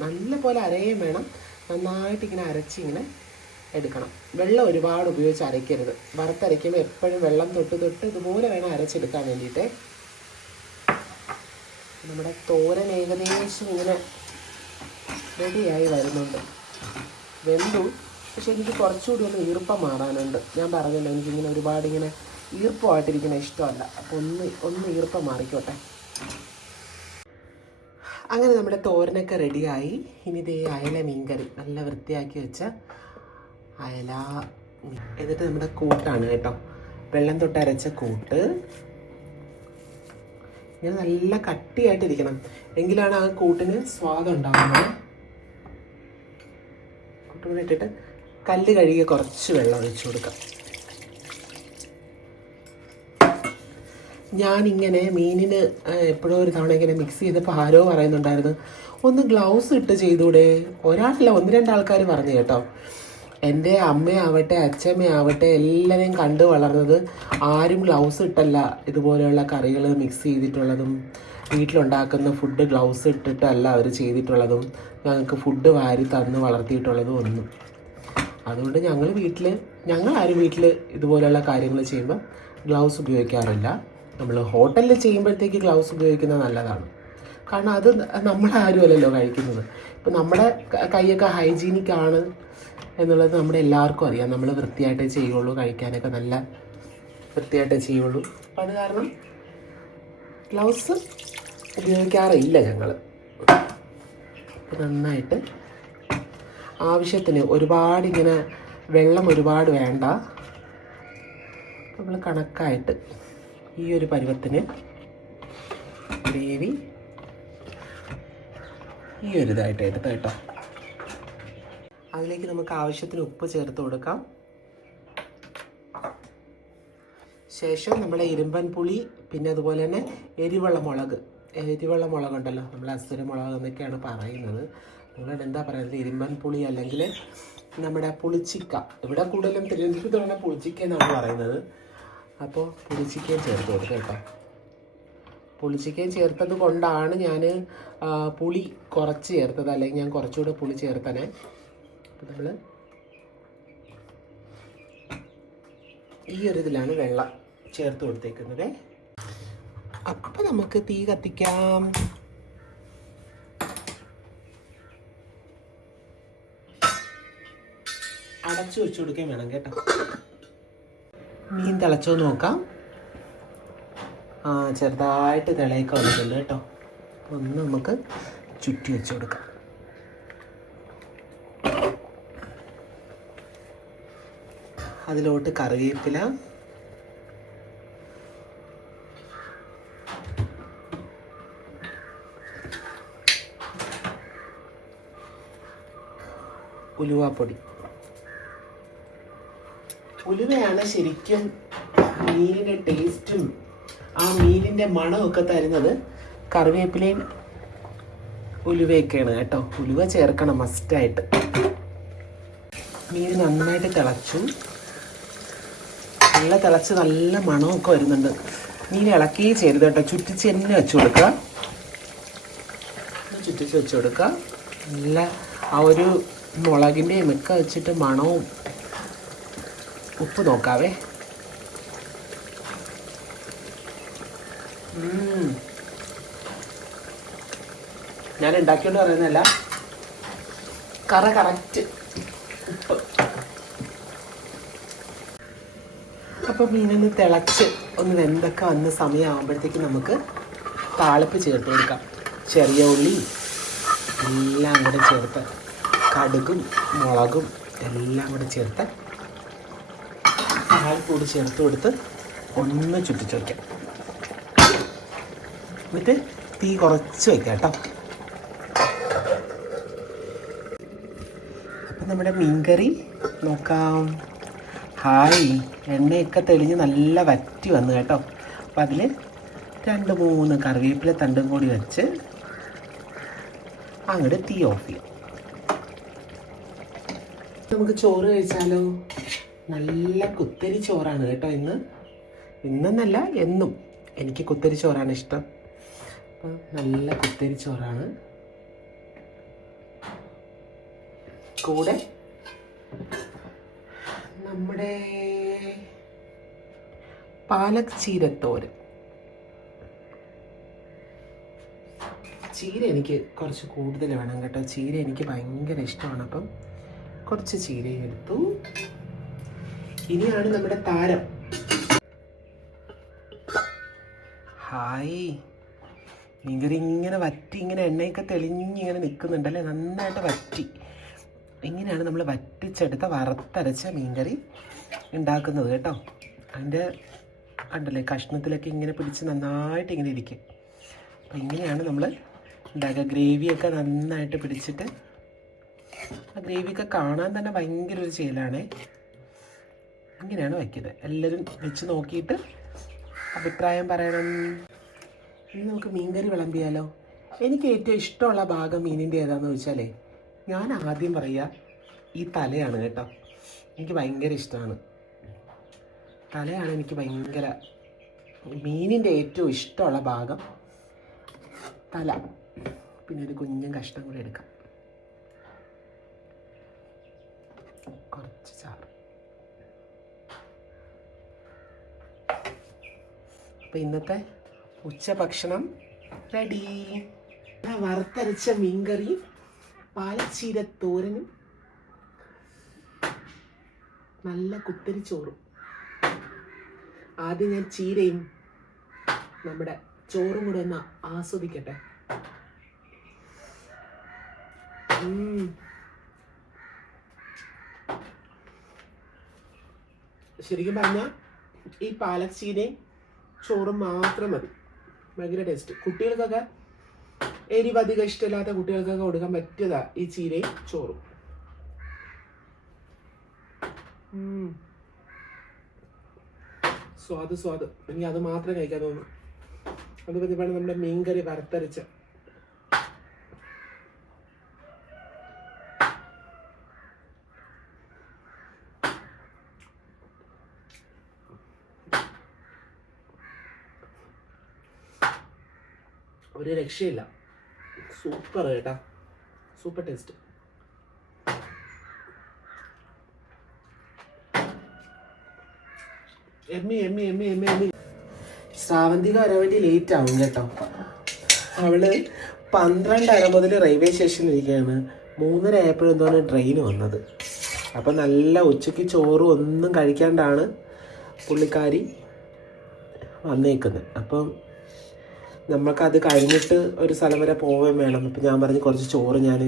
നല്ല പോലെ അരയും വേണം, നന്നായിട്ട് ഇങ്ങനെ അരച്ചിങ്ങനെ എടുക്കണം. വെള്ളം ഒരുപാട് ഉപയോഗിച്ച് അരയ്ക്കരുത്. വറുത്തരയ്ക്കുമ്പോൾ എപ്പോഴും വെള്ളം തൊട്ട് ഇതുപോലെ വേണം അരച്ചെടുക്കാൻ വേണ്ടിയിട്ട്. നമ്മുടെ തോരൻ ഏകദേശം ഇങ്ങനെ റെഡിയായി വരുന്നുണ്ട്. വെന്തു, പക്ഷെ എനിക്ക് കുറച്ചുകൂടി ഒന്ന് ഈർപ്പം മാറാനുണ്ട്. ഞാൻ പറഞ്ഞല്ലോ എനിക്കിങ്ങനെ ഒരുപാട് ഇങ്ങനെ ഈർപ്പമായിട്ടിരിക്കുന്ന ഇഷ്ടമല്ല. അപ്പോൾ ഒന്ന് ഈർപ്പം മാറിക്കോട്ടെ. അങ്ങനെ നമ്മുടെ തോരനൊക്കെ റെഡിയായി. ഇനി ഇതേ അയല മീൻകറി നല്ല വൃത്തിയാക്കി വെച്ച അയല. എന്നിട്ട് നമ്മുടെ കൂട്ടാണ് കേട്ടോ, വെള്ളം തൊട്ട് അരച്ച കൂട്ട്. ഇങ്ങനെ നല്ല കട്ടിയായിട്ടിരിക്കണം, എങ്കിലാണ് ആ കൂട്ടിന് സ്വാദം ഉണ്ടാകുന്നത്. കൂട്ടുകൂടെ ഇട്ടിട്ട് കല്ല് കഴുകി കുറച്ച് വെള്ളം ഒഴിച്ചു കൊടുക്കാം. ഞാനിങ്ങനെ മീനിന് എപ്പോഴും ഒരു തവണ ഇങ്ങനെ മിക്സ് ചെയ്തപ്പോൾ ആരോ പറയുന്നുണ്ടായിരുന്നു, ഒന്ന് ഗ്ലൗസ് ഇട്ട് ചെയ്തൂടെ. ഒരാളല്ല, 1-2 ആൾക്കാർ പറഞ്ഞു കേട്ടോ. എൻ്റെ അമ്മയാവട്ടെ അച്ഛമ്മയാവട്ടെ എല്ലാവരെയും കണ്ടു വളർന്നത് ആരും ഗ്ലൗസ് ഇട്ടല്ല ഇതുപോലെയുള്ള കറികൾ മിക്സ് ചെയ്തിട്ടുള്ളതും, വീട്ടിലുണ്ടാക്കുന്ന ഫുഡ് ഗ്ലൗസ് ഇട്ടിട്ടല്ല അവർ ചെയ്തിട്ടുള്ളതും, ഞങ്ങൾക്ക് ഫുഡ് വാരി തന്ന് വളർത്തിയിട്ടുള്ളതും ഒന്നും. അതുകൊണ്ട് ഞങ്ങളാരും വീട്ടിൽ ഇതുപോലെയുള്ള കാര്യങ്ങൾ ചെയ്യുമ്പോൾ ഗ്ലൗസ് ഉപയോഗിക്കാറില്ല. നമ്മൾ ഹോട്ടലിൽ ചെയ്യുമ്പോഴത്തേക്ക് ഗ്ലൗസ് ഉപയോഗിക്കുന്നത് നല്ലതാണ്. കാരണം അത് നമ്മളാരുമല്ലല്ലോ കഴിക്കുന്നത്. ഇപ്പം നമ്മുടെ കൈയൊക്കെ ഹൈജീനിക് ആണ് എന്നുള്ളത് നമ്മുടെ എല്ലാവർക്കും അറിയാം. നമ്മൾ വൃത്തിയായിട്ടേ ചെയ്യുള്ളൂ, കഴിക്കാനൊക്കെ നല്ല വൃത്തിയായിട്ടേ ചെയ്യുള്ളൂ. അപ്പം അത് കാരണം ഗ്ലൗസ് ഉപയോഗിക്കാറില്ല ഞങ്ങൾ. നന്നായിട്ട് ആവശ്യത്തിന് ഒരുപാട് ഇങ്ങനെ വെള്ളം ഒരുപാട് വേണ്ട, നമ്മൾ കണക്കായിട്ട് ഈ ഒരു പരുവത്തിന് ഗ്രേവി ഈ ഒരു ഇതായിട്ട് എടുത്ത് കേട്ടോ. അതിലേക്ക് നമുക്ക് ആവശ്യത്തിന് ഉപ്പ് ചേർത്ത് കൊടുക്കാം. ശേഷം നമ്മളെ ഇരുമ്പൻ പുളി, പിന്നെ അതുപോലെ തന്നെ എരിവെള്ള മുളകുണ്ടല്ലോ, നമ്മൾ അസുര മുളക് എന്നൊക്കെയാണ് പറയുന്നത്. നിങ്ങളുടെ എന്താ പറയുന്നത്, ഇരുമ്പൻ പുളി അല്ലെങ്കിൽ നമ്മുടെ പുളിച്ചിക്ക. ഇവിടെ കൂടുതലും തിരുവനന്തപുരത്തുള്ള പുളിച്ചിക്ക എന്നാണ് പറയുന്നത്. അപ്പോൾ പുളിച്ചിക്കയും ചേർത്ത് കൊടുക്കുക കേട്ടോ. പുളിച്ചിക്കയും ചേർത്തത് കൊണ്ടാണ് ഞാൻ പുളി കുറച്ച് ചേർത്തത്, അല്ലെങ്കിൽ ഞാൻ കുറച്ചുകൂടെ പുളി ചേർത്തനെ. അപ്പോൾ നമ്മൾ ഈ ഒരു ഇതിലാണ് വെള്ളം ചേർത്ത് കൊടുത്തേക്കുന്നത്. അപ്പം നമുക്ക് തീ കത്തിക്കാം. അടച്ചു വെച്ച് കൊടുക്കുകയും വേണം കേട്ടോ. മീൻ തിളച്ചോ നോക്കാം. ചെറുതായിട്ട് തിളയൊക്കെ വന്നിട്ടുണ്ട് കേട്ടോ. ഒന്ന് നമുക്ക് ചുറ്റി വെച്ച് കൊടുക്കാം. അതിലോട്ട് കറിവേപ്പില, ഉലുവാപ്പൊടി. ഉലുവയാണ് ശരിക്കും മീനിൻ്റെ ടേസ്റ്റും ആ മീനിൻ്റെ മണമൊക്കെ തരുന്നത്. കറിവേപ്പിലയും ഉലുവയൊക്കെയാണ് കേട്ടോ. ഉലുവ ചേർക്കണം മസ്റ്റായിട്ട്. മീൻ നന്നായിട്ട് തിളച്ചു, നല്ല തിളച്ച് നല്ല മണമൊക്കെ വരുന്നുണ്ട്. മീൻ ഇളക്കി ചെയ്യരുത് കേട്ടോ, ചുറ്റിച്ച് തന്നെ വെച്ച് കൊടുക്കുക. ചുറ്റിച്ച് വെച്ച് കൊടുക്കുക. നല്ല ആ ഒരു മുളകിൻ്റെയും ഒക്കെ വെച്ചിട്ട് മണവും. ഉപ്പ് നോക്കാവേ. ഞാൻ ഉണ്ടാക്കിയോണ്ട് പറയുന്നതല്ല, കറക്റ്റ് ഉപ്പ്. അപ്പോൾ മീനൊന്ന് തിളച്ച് ഒന്ന് വെന്തൊക്കെ വന്ന സമയമാകുമ്പോഴത്തേക്ക് നമുക്ക് താളിപ്പ് ചേർത്ത് കൊടുക്കാം. ചെറിയ ഉള്ളി എല്ലാം കൂടെ ചേർത്ത്, കടുകും മുളകും എല്ലാം കൂടെ ചേർത്ത് താളിപ്പൂടി ചേർത്ത് കൊടുത്ത് ഒന്ന് ചുറ്റിച്ച് വയ്ക്കാം. എന്നിട്ട് തീ കുറച്ച് വയ്ക്കാം കേട്ടോ. അപ്പം നമ്മുടെ മീൻകറി നോക്കാം. ഹായ്, എണ്ണയൊക്കെ തെളിഞ്ഞ് നല്ല വറ്റി വന്നു കേട്ടോ. അപ്പം അതിൽ 2-3 കറിവേപ്പില തണ്ടും കൂടി വെച്ച് അങ്ങോട്ട് തീ ഓഫ് ചെയ്യാം. നമുക്ക് ചോറ് കഴിച്ചാലോ? നല്ല കുത്തരി ചോറാണ് കേട്ടോ ഇന്ന്. ഇന്നെന്നല്ല, എന്നും എനിക്ക് കുത്തരി ചോറാണ് ഇഷ്ടം. അപ്പം നല്ല കുത്തരി ചോറാണ്. കൂടെ നമ്മുടെ പാലക് ചീരത്തോരൻ. ചീര എനിക്ക് കുറച്ച് കൂടുതൽ വേണം കേട്ടോ. ചീര എനിക്ക് ഭയങ്കര ഇഷ്ടമാണ്. അപ്പം കുറച്ച് ചീര എടുത്തു. ഇനിയാണ് നമ്മുടെ താരം. ഹായ്, മീൻകറി ഇങ്ങനെ വറ്റി, ഇങ്ങനെ എണ്ണയൊക്കെ തെളിഞ്ഞിങ്ങനെ നിൽക്കുന്നുണ്ടല്ലേ, നന്നായിട്ട് വറ്റി. ഇങ്ങനെയാണ് നമ്മൾ വറ്റിച്ചെടുത്ത വറുത്തരച്ച മീൻകറി ഉണ്ടാക്കുന്നത് കേട്ടോ. അതിൻ്റെ കണ്ടല്ലേ, കഷ്ണത്തിലൊക്കെ ഇങ്ങനെ പിടിച്ച് നന്നായിട്ട് ഇങ്ങനെ ഇരിക്കും. അപ്പം ഇങ്ങനെയാണ് നമ്മൾ ഉണ്ടാക്കുക. ഗ്രേവിയൊക്കെ നന്നായിട്ട് പിടിച്ചിട്ട്, ആ ഗ്രേവിയൊക്കെ കാണാൻ തന്നെ ഭയങ്കര ഒരു ചേലാണേ. ഇങ്ങനെയാണ് വയ്ക്കുന്നത്. എല്ലാവരും വെച്ച് നോക്കിയിട്ട് അഭിപ്രായം പറയണം. ഇനി നമുക്ക് മീൻകറി വിളമ്പിയാലോ? എനിക്ക് ഏറ്റവും ഇഷ്ടമുള്ള ഭാഗം മീനിൻ്റെ ഏതാണെന്ന് ചോദിച്ചാലേ, ഞാൻ ആദ്യം പറയുക ഈ തലയാണ് കേട്ടോ. എനിക്ക് ഭയങ്കര ഇഷ്ടമാണ് തലയാണ്. എനിക്ക് ഭയങ്കര മീനിൻ്റെ ഏറ്റവും ഇഷ്ടമുള്ള ഭാഗം തല. പിന്നെ ഒരു കുഞ്ഞൻ കഷ്ണം കൂടെ എടുക്കാം, കുറച്ച് ചാറ്. അപ്പം ഇന്നത്തെ ഉച്ചഭക്ഷണം റെഡി. വറുത്തരച്ച മീൻകറി, പാലച്ചീര തോരനും നല്ല കുത്തരി ചോറും. ആദ്യം ഞാൻ ചീരയും നമ്മുടെ ചോറും കൂടെ ഒന്ന് ആസ്വദിക്കട്ടെ. ശരിക്കും പറഞ്ഞാൽ ഈ പാലക് ചീരയും ചോറും മാത്രം മതി, ഭയങ്കര ടേസ്റ്റ്. കുട്ടികൾക്കൊക്കെ എരിവ് അധികം ഇഷ്ടമില്ലാത്ത കുട്ടികൾക്കൊക്കെ കൊടുക്കാൻ പറ്റിയതാ ഈ ചീരയും ചോറും. സ്വാദ് എനിക്ക് അത് മാത്രം കഴിക്കാൻ തോന്നുന്നു. അത് പതിവാണ് നമ്മുടെ മീൻകറി വറുത്തരച്ച. ഒരു രക്ഷയില്ല, സൂപ്പർ കേട്ടാ, സൂപ്പർ ടേസ്റ്റ്. ശ്രാവന്തിക വരാൻ വേണ്ടി ലേറ്റ് ആവും കേട്ടോ. അവള് 12:30 മുതൽ റെയിൽവേ സ്റ്റേഷനിൽ ഇരിക്കുകയാണ്. 3:30 ആയപ്പോഴെന്തോന്ന് ട്രെയിൻ വന്നത്. അപ്പം നല്ല ഉച്ചയ്ക്ക് ചോറും ഒന്നും കഴിക്കാണ്ടാണ് പുള്ളിക്കാരി വന്നേക്കുന്നത്. അപ്പം നമുക്കത് കഴിഞ്ഞിട്ട് ഒരു സ്ഥലം വരെ പോവുകയും വേണം. അപ്പം ഞാൻ പറഞ്ഞ് കുറച്ച് ചോറ് ഞാൻ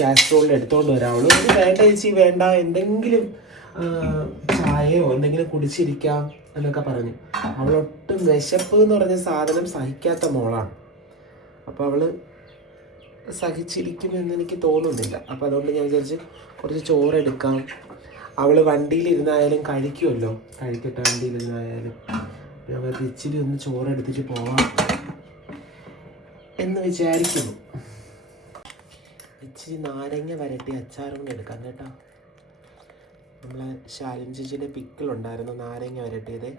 കാസറോളിൽ എടുത്തുകൊണ്ട് വരാം. അവള് വേണ്ട ചേച്ചി വേണ്ട, എന്തെങ്കിലും ചായയോ എന്തെങ്കിലും കുടിച്ചിരിക്കാം എന്നൊക്കെ പറഞ്ഞു. അവളൊട്ടും വിശപ്പ് എന്ന് പറഞ്ഞ സാധനം സഹിക്കാത്ത മോളാണ്. അപ്പോൾ അവള് സഹിച്ചിരിക്കുമെന്ന് എനിക്ക് തോന്നുന്നില്ല. അപ്പോൾ അതുകൊണ്ട് ഞാൻ വിചാരിച്ച് കുറച്ച് ചോറെടുക്കാം. അവള് വണ്ടിയിലിരുന്നായാലും കഴിക്കുമല്ലോ, കഴിക്കട്ടെ വണ്ടിയിലിരുന്നായാലും. ഞാൻ ഇച്ചിരി ഒന്ന് ചോറെടുത്തിട്ട് പോവാം എന്ന് വിചാരിക്കുന്നു. ഇച്ചിരി നാരങ്ങ വരട്ടി അച്ചാറും കൂടെ എടുക്കാം കേട്ടോ. നമ്മളെ ശാലിൻ ചേച്ചിയുടെ പിക്കിളുണ്ടായിരുന്നു, നാരങ്ങ വരട്ടിയത്.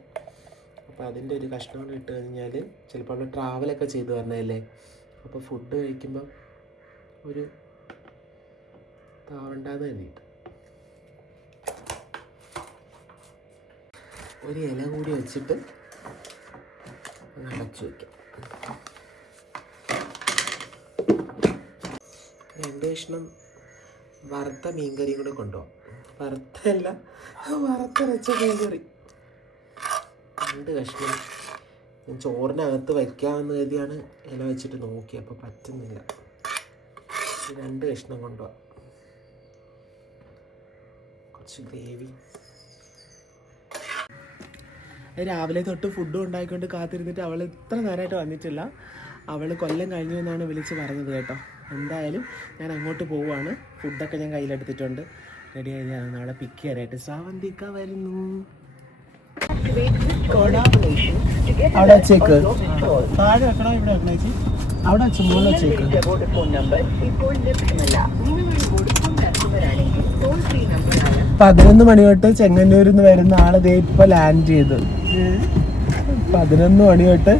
അപ്പോൾ അതിൻ്റെ ഒരു കഷ്ണം കൂടി ഇട്ട് കഴിഞ്ഞാൽ ചിലപ്പോൾ നമ്മൾ ട്രാവലൊക്കെ ചെയ്ത് വരണതല്ലേ, അപ്പോൾ ഫുഡ് കഴിക്കുമ്പം ഒരു താവണ്ടാന്ന് കരുതിയിട്ട് ഒരു ഇല കൂടി വെച്ചിട്ട് അടച്ചു വയ്ക്കാം. 2 കഷ്ണം വറുത്ത മീൻകറിയും കൂടെ കൊണ്ടുപോകാം. വറുത്തല്ല, വറുത്തരച്ച മീൻകറി 2 കഷ്ണം. ഞാൻ ചോറിനകത്ത് വയ്ക്കാമെന്ന് കരുതിയാണ് ഇല വെച്ചിട്ട് നോക്കി, അപ്പോൾ പറ്റുന്നില്ല. 2 കഷ്ണം കൊണ്ടുപോകാം. കുറച്ച് ഗ്രേവി. രാവിലെ തൊട്ട് ഫുഡും ഉണ്ടാക്കിക്കൊണ്ട് കാത്തിരുന്നിട്ട് അവൾ ഇത്ര നേരമായിട്ട് വന്നിട്ടില്ല. അവൾ കൊല്ലം കഴിഞ്ഞു എന്നാണ് വിളിച്ച് പറഞ്ഞത് കേട്ടോ. എന്തായാലും ഞാൻ അങ്ങോട്ട് പോവുകയാണ്. ഫുഡൊക്കെ ഞാൻ കയ്യിലെടുത്തിട്ടുണ്ട്. റെഡി ആയതാണ്. നാളെ പിക്ക് ചെയ്യാനായിട്ട് സാവന്തിക്ക വരുന്നു. അവിടെ വെച്ചേക്ക്, താഴെ വെക്കണോ ഇവിടെ വെക്കണോ ചേച്ചി? അവിടെ വെച്ച് മുകളിൽ വെച്ചേക്ക്. 11 മണി തൊട്ട് ചെങ്ങന്നൂരിൽ നിന്ന് വരുന്ന ആള് ദേ ഇപ്പൊ ലാൻഡ് ചെയ്തു. 11 മണി തൊട്ട്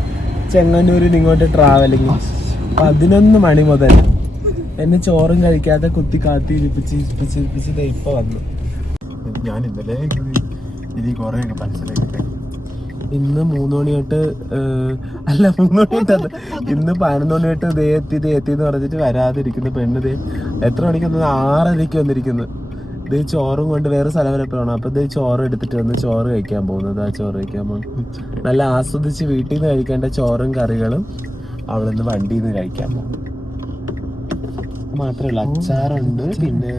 ചെങ്ങന്നൂരിൽ ഇങ്ങോട്ട് ട്രാവലിങ്. 11 മണി മുതൽ എന്നെ ചോറും കഴിക്കാതെ കുത്തി കാത്തി ഇരിപ്പിച്ച് ദേ ഇപ്പൊ വന്നു. ഞാൻ ഇന്നലെ കുറെ മനസ്സിലാക്കി. ഇന്ന് 3 മണി തൊട്ട് അല്ല 3 മണി തൊട്ട് ഇന്ന് 11 മണി തൊട്ട് ദേ എത്തി എന്ന് പറഞ്ഞിട്ട് വരാതിരിക്കുന്നു പെണ്ണ്. ദേ എത്ര മണിക്ക് വന്നത്? 6:30 വന്നിരിക്കുന്നു. ഇത് ചോറും കൊണ്ട് വേറെ സ്ഥലം വരെ പോകണം. അപ്പൊ ഇത് ചോറ് എടുത്തിട്ട് വന്ന് ചോറ് കഴിക്കാൻ പോകുന്നത്. ആ ചോറ് കഴിക്കാൻ പോകുന്നു. നല്ല ആസ്വദിച്ച് വീട്ടിൽ നിന്ന് കഴിക്കേണ്ട ചോറും കറികളും അവിടെ നിന്ന് വണ്ടിയിൽ നിന്ന് കഴിക്കാൻ പോകും. മാത്രമല്ല അച്ചാറുണ്ട്, പിന്നെ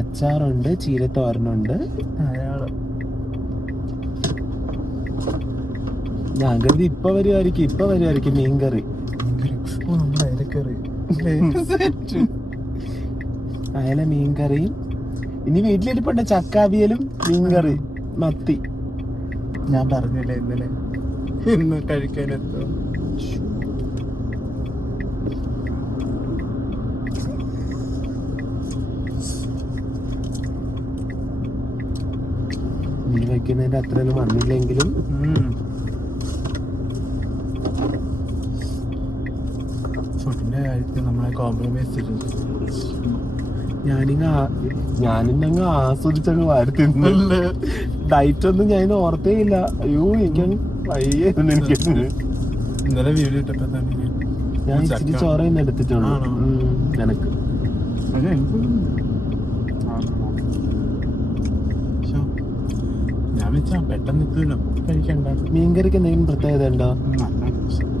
അച്ചാറുണ്ട്, ചീരത്തോരനുണ്ട്. ഞാൻ കരുതി ഇപ്പൊ വരുമായിരിക്കും മീൻകറി. അയല മീൻകറിയും ഇനി വീട്ടിലിരിപ്പുണ്ട് ചക്കാവിയലും മീൻകറി മത്തി. ഞാൻ പറഞ്ഞില്ലേ ഇന്നലെ ഇന്ന് കഴിക്കാനെത്തോ. നീ വയ്ക്കുന്നതിന്റെ അത്രയൊന്നും വന്നില്ലെങ്കിലും ഫുഡിന്റെ കാര്യത്തിൽ നമ്മളെ കോംപ്രമൈസ് ചെയ്തിട്ടുണ്ട്. ഞാനിന്നങ്ങ് ആസ്വദിച്ചങ്ങ് വാരത്തില്ല. ഡയറ്റ് ഒന്നും ഞാൻ ഓർത്തേ ഇല്ല. അയ്യോ എനിക്കങ്ങ് വയ്യായിരുന്നു. എനിക്ക് ഇന്നലെ വീഡിയോ ഇട്ടപ്പോ തന്നെ ഞാൻ ഇച്ചിരി ചോറന്ന് എടുത്തിട്ടുള്ളൂ. നിനക്ക് ഞാൻ വെച്ചാ പെട്ടെന്ന് കഴിക്കണ്ട. മീൻകറിക്ക് എന്തെങ്കിലും പ്രത്യേകത ഉണ്ടോ? നല്ല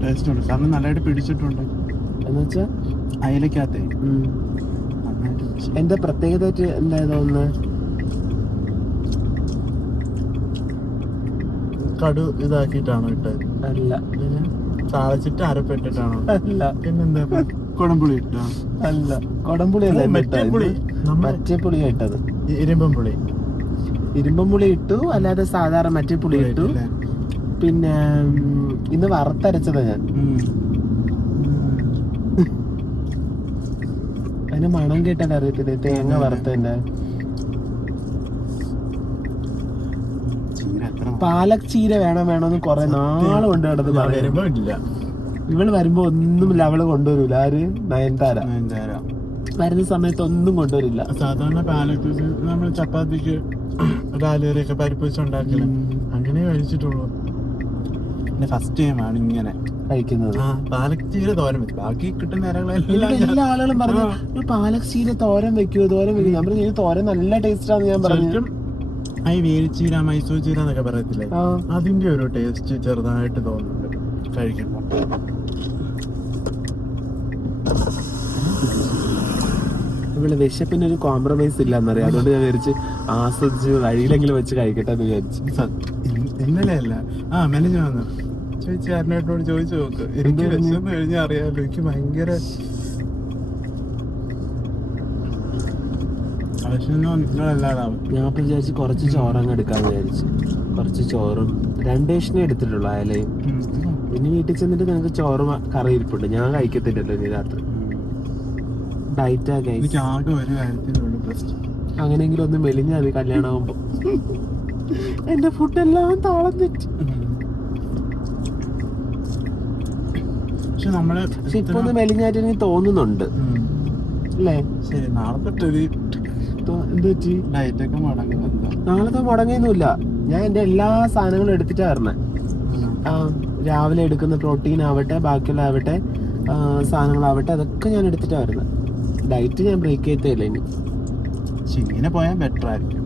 ടേസ്റ്റ് ഉണ്ട്. കാരണം നല്ലതായിട്ട് പിടിച്ചിട്ടുണ്ട്. എന്ന് വെച്ചാ അയലക്കകത്തെ എന്താ പ്രത്യേകത എന്തായത്? ഒന്ന് കടു ഇതാക്കിയിട്ടാണോ ഇട്ടത്? അല്ല. പിന്നെ താളച്ചിട്ട് അരപ്പിട്ടിട്ടാണോ? അല്ല. പിന്നെന്താ കുടംപുളി ഇട്ടോ? അല്ല, കുടംപുളി അല്ല, മറ്റേ പുളി ഇട്ടത്. ഇരുമ്പം പുളി ഇട്ടു. അല്ലാതെ സാധാരണ മറ്റേ പുളി ഇട്ടു. പിന്നെ ഇന്ന് വറുത്തരച്ചതാ ഞാൻ. അതിന് മണം കേട്ടാൽ അറിയത്തില്ലേ തേങ്ങ വറുത്തതിന്റെ. പാലക് ചീര വേണമെന്ന് കൊറേ നാള് കൊണ്ട് കിടന്ന് പറയാം. ഇവള് വരുമ്പോ ഒന്നുമില്ല, അവള് കൊണ്ടുവരൂല. ആര്? നയൻതാര വരുന്ന സമയത്ത് ഒന്നും കൊണ്ടുവരില്ല. സാധാരണ പാലക് നമ്മൾ ചപ്പാത്തിക്ക് രാവിലെയൊക്കെ പരിപ്പ് വെച്ചുണ്ടാക്കില്ല, അങ്ങനെ കഴിച്ചിട്ടുള്ളൂ. പിന്നെ ഫസ്റ്റ് ടൈം ആണ് ഇങ്ങനെ കഴിക്കുന്നത്. പാലക് ചീര തോരൻ വെച്ചു. ബാക്കി കിട്ടുന്ന എല്ലാ ആളുകളും പറഞ്ഞു പാലക് ചീര തോരൻ വെക്കുവോ ഞാൻ പറഞ്ഞു തോരൻ നല്ല ടേസ്റ്റ് ആണെന്ന് ഞാൻ പറഞ്ഞു. ഈ വേലിച്ചീര, മൈസൂർ ചീര എന്നൊക്കെ പറയത്തില്ലേ, അതിന്റെ ഒരു ടേസ്റ്റ് ചെറുതായിട്ട് തോന്നുന്നുണ്ട് കഴിക്കുമ്പോ. ഇവിടെ വിശപ്പിന് ഒരു കോംപ്രമൈസ് ഇല്ല എന്നറിയാം. അതുകൊണ്ട് ഞാൻ വിചാരിച്ച് ആസ്വദിച്ച് വഴിയിലെങ്കിലും വെച്ച് കഴിക്കട്ടെ എന്ന് വിചാരിച്ചു. ഇന്നലെ അല്ല, മെനഞ്ഞു വന്നു ചോദിച്ചു. ആരനായിട്ടോട് ചോദിച്ചു നോക്ക്. എനിക്ക് വിശന്ന് കഴിഞ്ഞാൽ അറിയാമല്ലോ, എനിക്ക് ഭയങ്കര ഞാൻ ഇപ്പൊ വിചാരിച്ചു കുറച്ച് ചോറങ്ങ് എടുക്കാന്ന് വിചാരിച്ചു. കുറച്ച് ചോറും 2 കഷ്ണം എടുത്തിട്ടുള്ളൂ അയലയും. ഇനി വീട്ടിൽ ചെന്നിട്ട് ഞങ്ങൾക്ക് ചോറും കറി ഇരിപ്പുണ്ട്. ഞാൻ കഴിക്കത്തില്ലല്ലോ ഇനി രാത്രി. ഡയറ്റാ എനിക്ക് ആകെ ഒരു കാര്യത്തിനുള്ളൂ പ്രശ്നം. അങ്ങനെയെങ്കിലും ഒന്ന് മെലിഞ്ഞാൽ മതി കല്യാണം ആവുമ്പോ. എന്റെ ഫുഡെല്ലാം താളം തെറ്റി. പക്ഷെ നമ്മള് പക്ഷെ ഇപ്പൊ ഒന്ന് മെലിഞ്ഞായിട്ട് എനിക്ക് തോന്നുന്നുണ്ട് അല്ലേ? ശരി, നാളെ തൊട്ടൊരു എന്ത് പറ്റി ഡയറ്റൊക്കെ മുടങ്ങുന്നുണ്ടോ? നാളത്തെ മുടങ്ങിയൊന്നുമില്ല. ഞാൻ എന്റെ എല്ലാ സാധനങ്ങളും എടുത്തിട്ടാ വരണേ. രാവിലെ എടുക്കുന്ന പ്രോട്ടീൻ ആവട്ടെ, ബാക്കിയുള്ള ആവട്ടെ, സാധനങ്ങളാവട്ടെ, അതൊക്കെ ഞാൻ എടുത്തിട്ടാ വരുന്നത്. ഡയറ്റ് ഞാൻ ബ്രേക്ക് ചെയ്തില്ല ഇനി. പക്ഷെ ഇങ്ങനെ പോയാൽ ബെറ്റർ ആയിരിക്കും.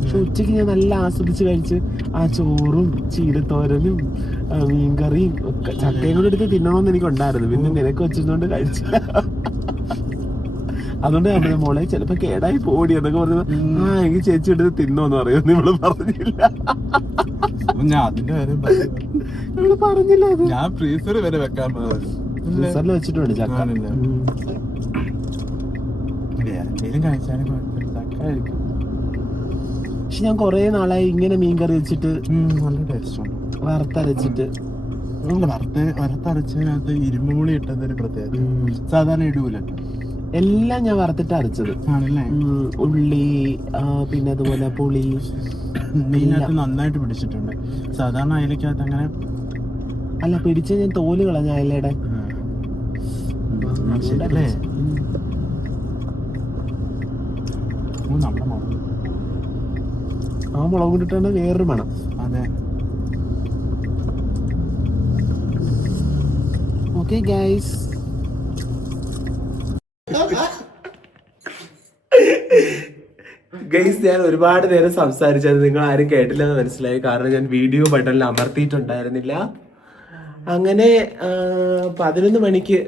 പക്ഷെ ഉച്ചക്ക് ഞാൻ നല്ല ആസ്വദിച്ച് കഴിച്ച് ആ ചോറും ചീരത്തോരനും മീൻകറിയും ഒക്കെ ചക്കയും കൂടെ എടുത്ത് തിന്നണമെന്ന് എനിക്കുണ്ടായിരുന്നു. പിന്നെ നിനക്ക് വെച്ചിരുന്നോണ്ട് കഴിച്ചില്ല. അതുകൊണ്ട് നമ്മുടെ മോളെ ചിലപ്പോ കേടായി പോടി എന്നൊക്കെ പറഞ്ഞു. എനിക്ക് ചേച്ചി എടുത്ത് തിന്നോന്ന് പറയും. നിങ്ങള് പറഞ്ഞില്ല. ഞാൻ അതിന്റെ കാര്യം നിങ്ങള് പറഞ്ഞില്ല. അത് ഞാൻ ഫ്രീസർ വരെ വെക്കാൻ ഫ്രീസറിൽ വെച്ചിട്ടുണ്ട് ചക്ക. എന്തെങ്കിലും കഴിച്ചാലും ചക്ക കഴിക്കും. പക്ഷെ ഞാൻ കൊറേ നാളായി ഇങ്ങനെ മീൻകറി വെച്ചിട്ട് നല്ല ടേസ്റ്റ് ഉണ്ട്. വറുത്തരച്ചിട്ട് വറുത്തരച്ചതിനകത്ത് ഇരുമ്പുളി ഇട്ടതൊരു പ്രത്യേകത. സാധാരണ ഇടൂല. എല്ലാം ഞാൻ വറുത്തിട്ട് അരച്ചത്. ഉള്ളി, പിന്നെ അതുപോലെ പുളി, മീനകത്ത് നന്നായിട്ട് പിടിച്ചിട്ടുണ്ട്. സാധാരണ അയിലക്കകത്ത് അങ്ങനെ അല്ല പിടിച്ച ഞാൻ തോല് കളഞ്ഞ അയലയുടെ. ആ മുളക് കൊണ്ടിട്ടാണ് വേറൊരു മണം. അതെ. ഓക്കെ ഗൈസ്, ഞാൻ ഒരുപാട് നേരം സംസാരിച്ചത് നിങ്ങൾ ആരും കേട്ടില്ലെന്ന് മനസ്സിലായി. കാരണം ഞാൻ വീഡിയോ ബട്ടണിൽ അമർത്തിയിട്ടുണ്ടായിരുന്നില്ല. അങ്ങനെ 11 മണിക്ക്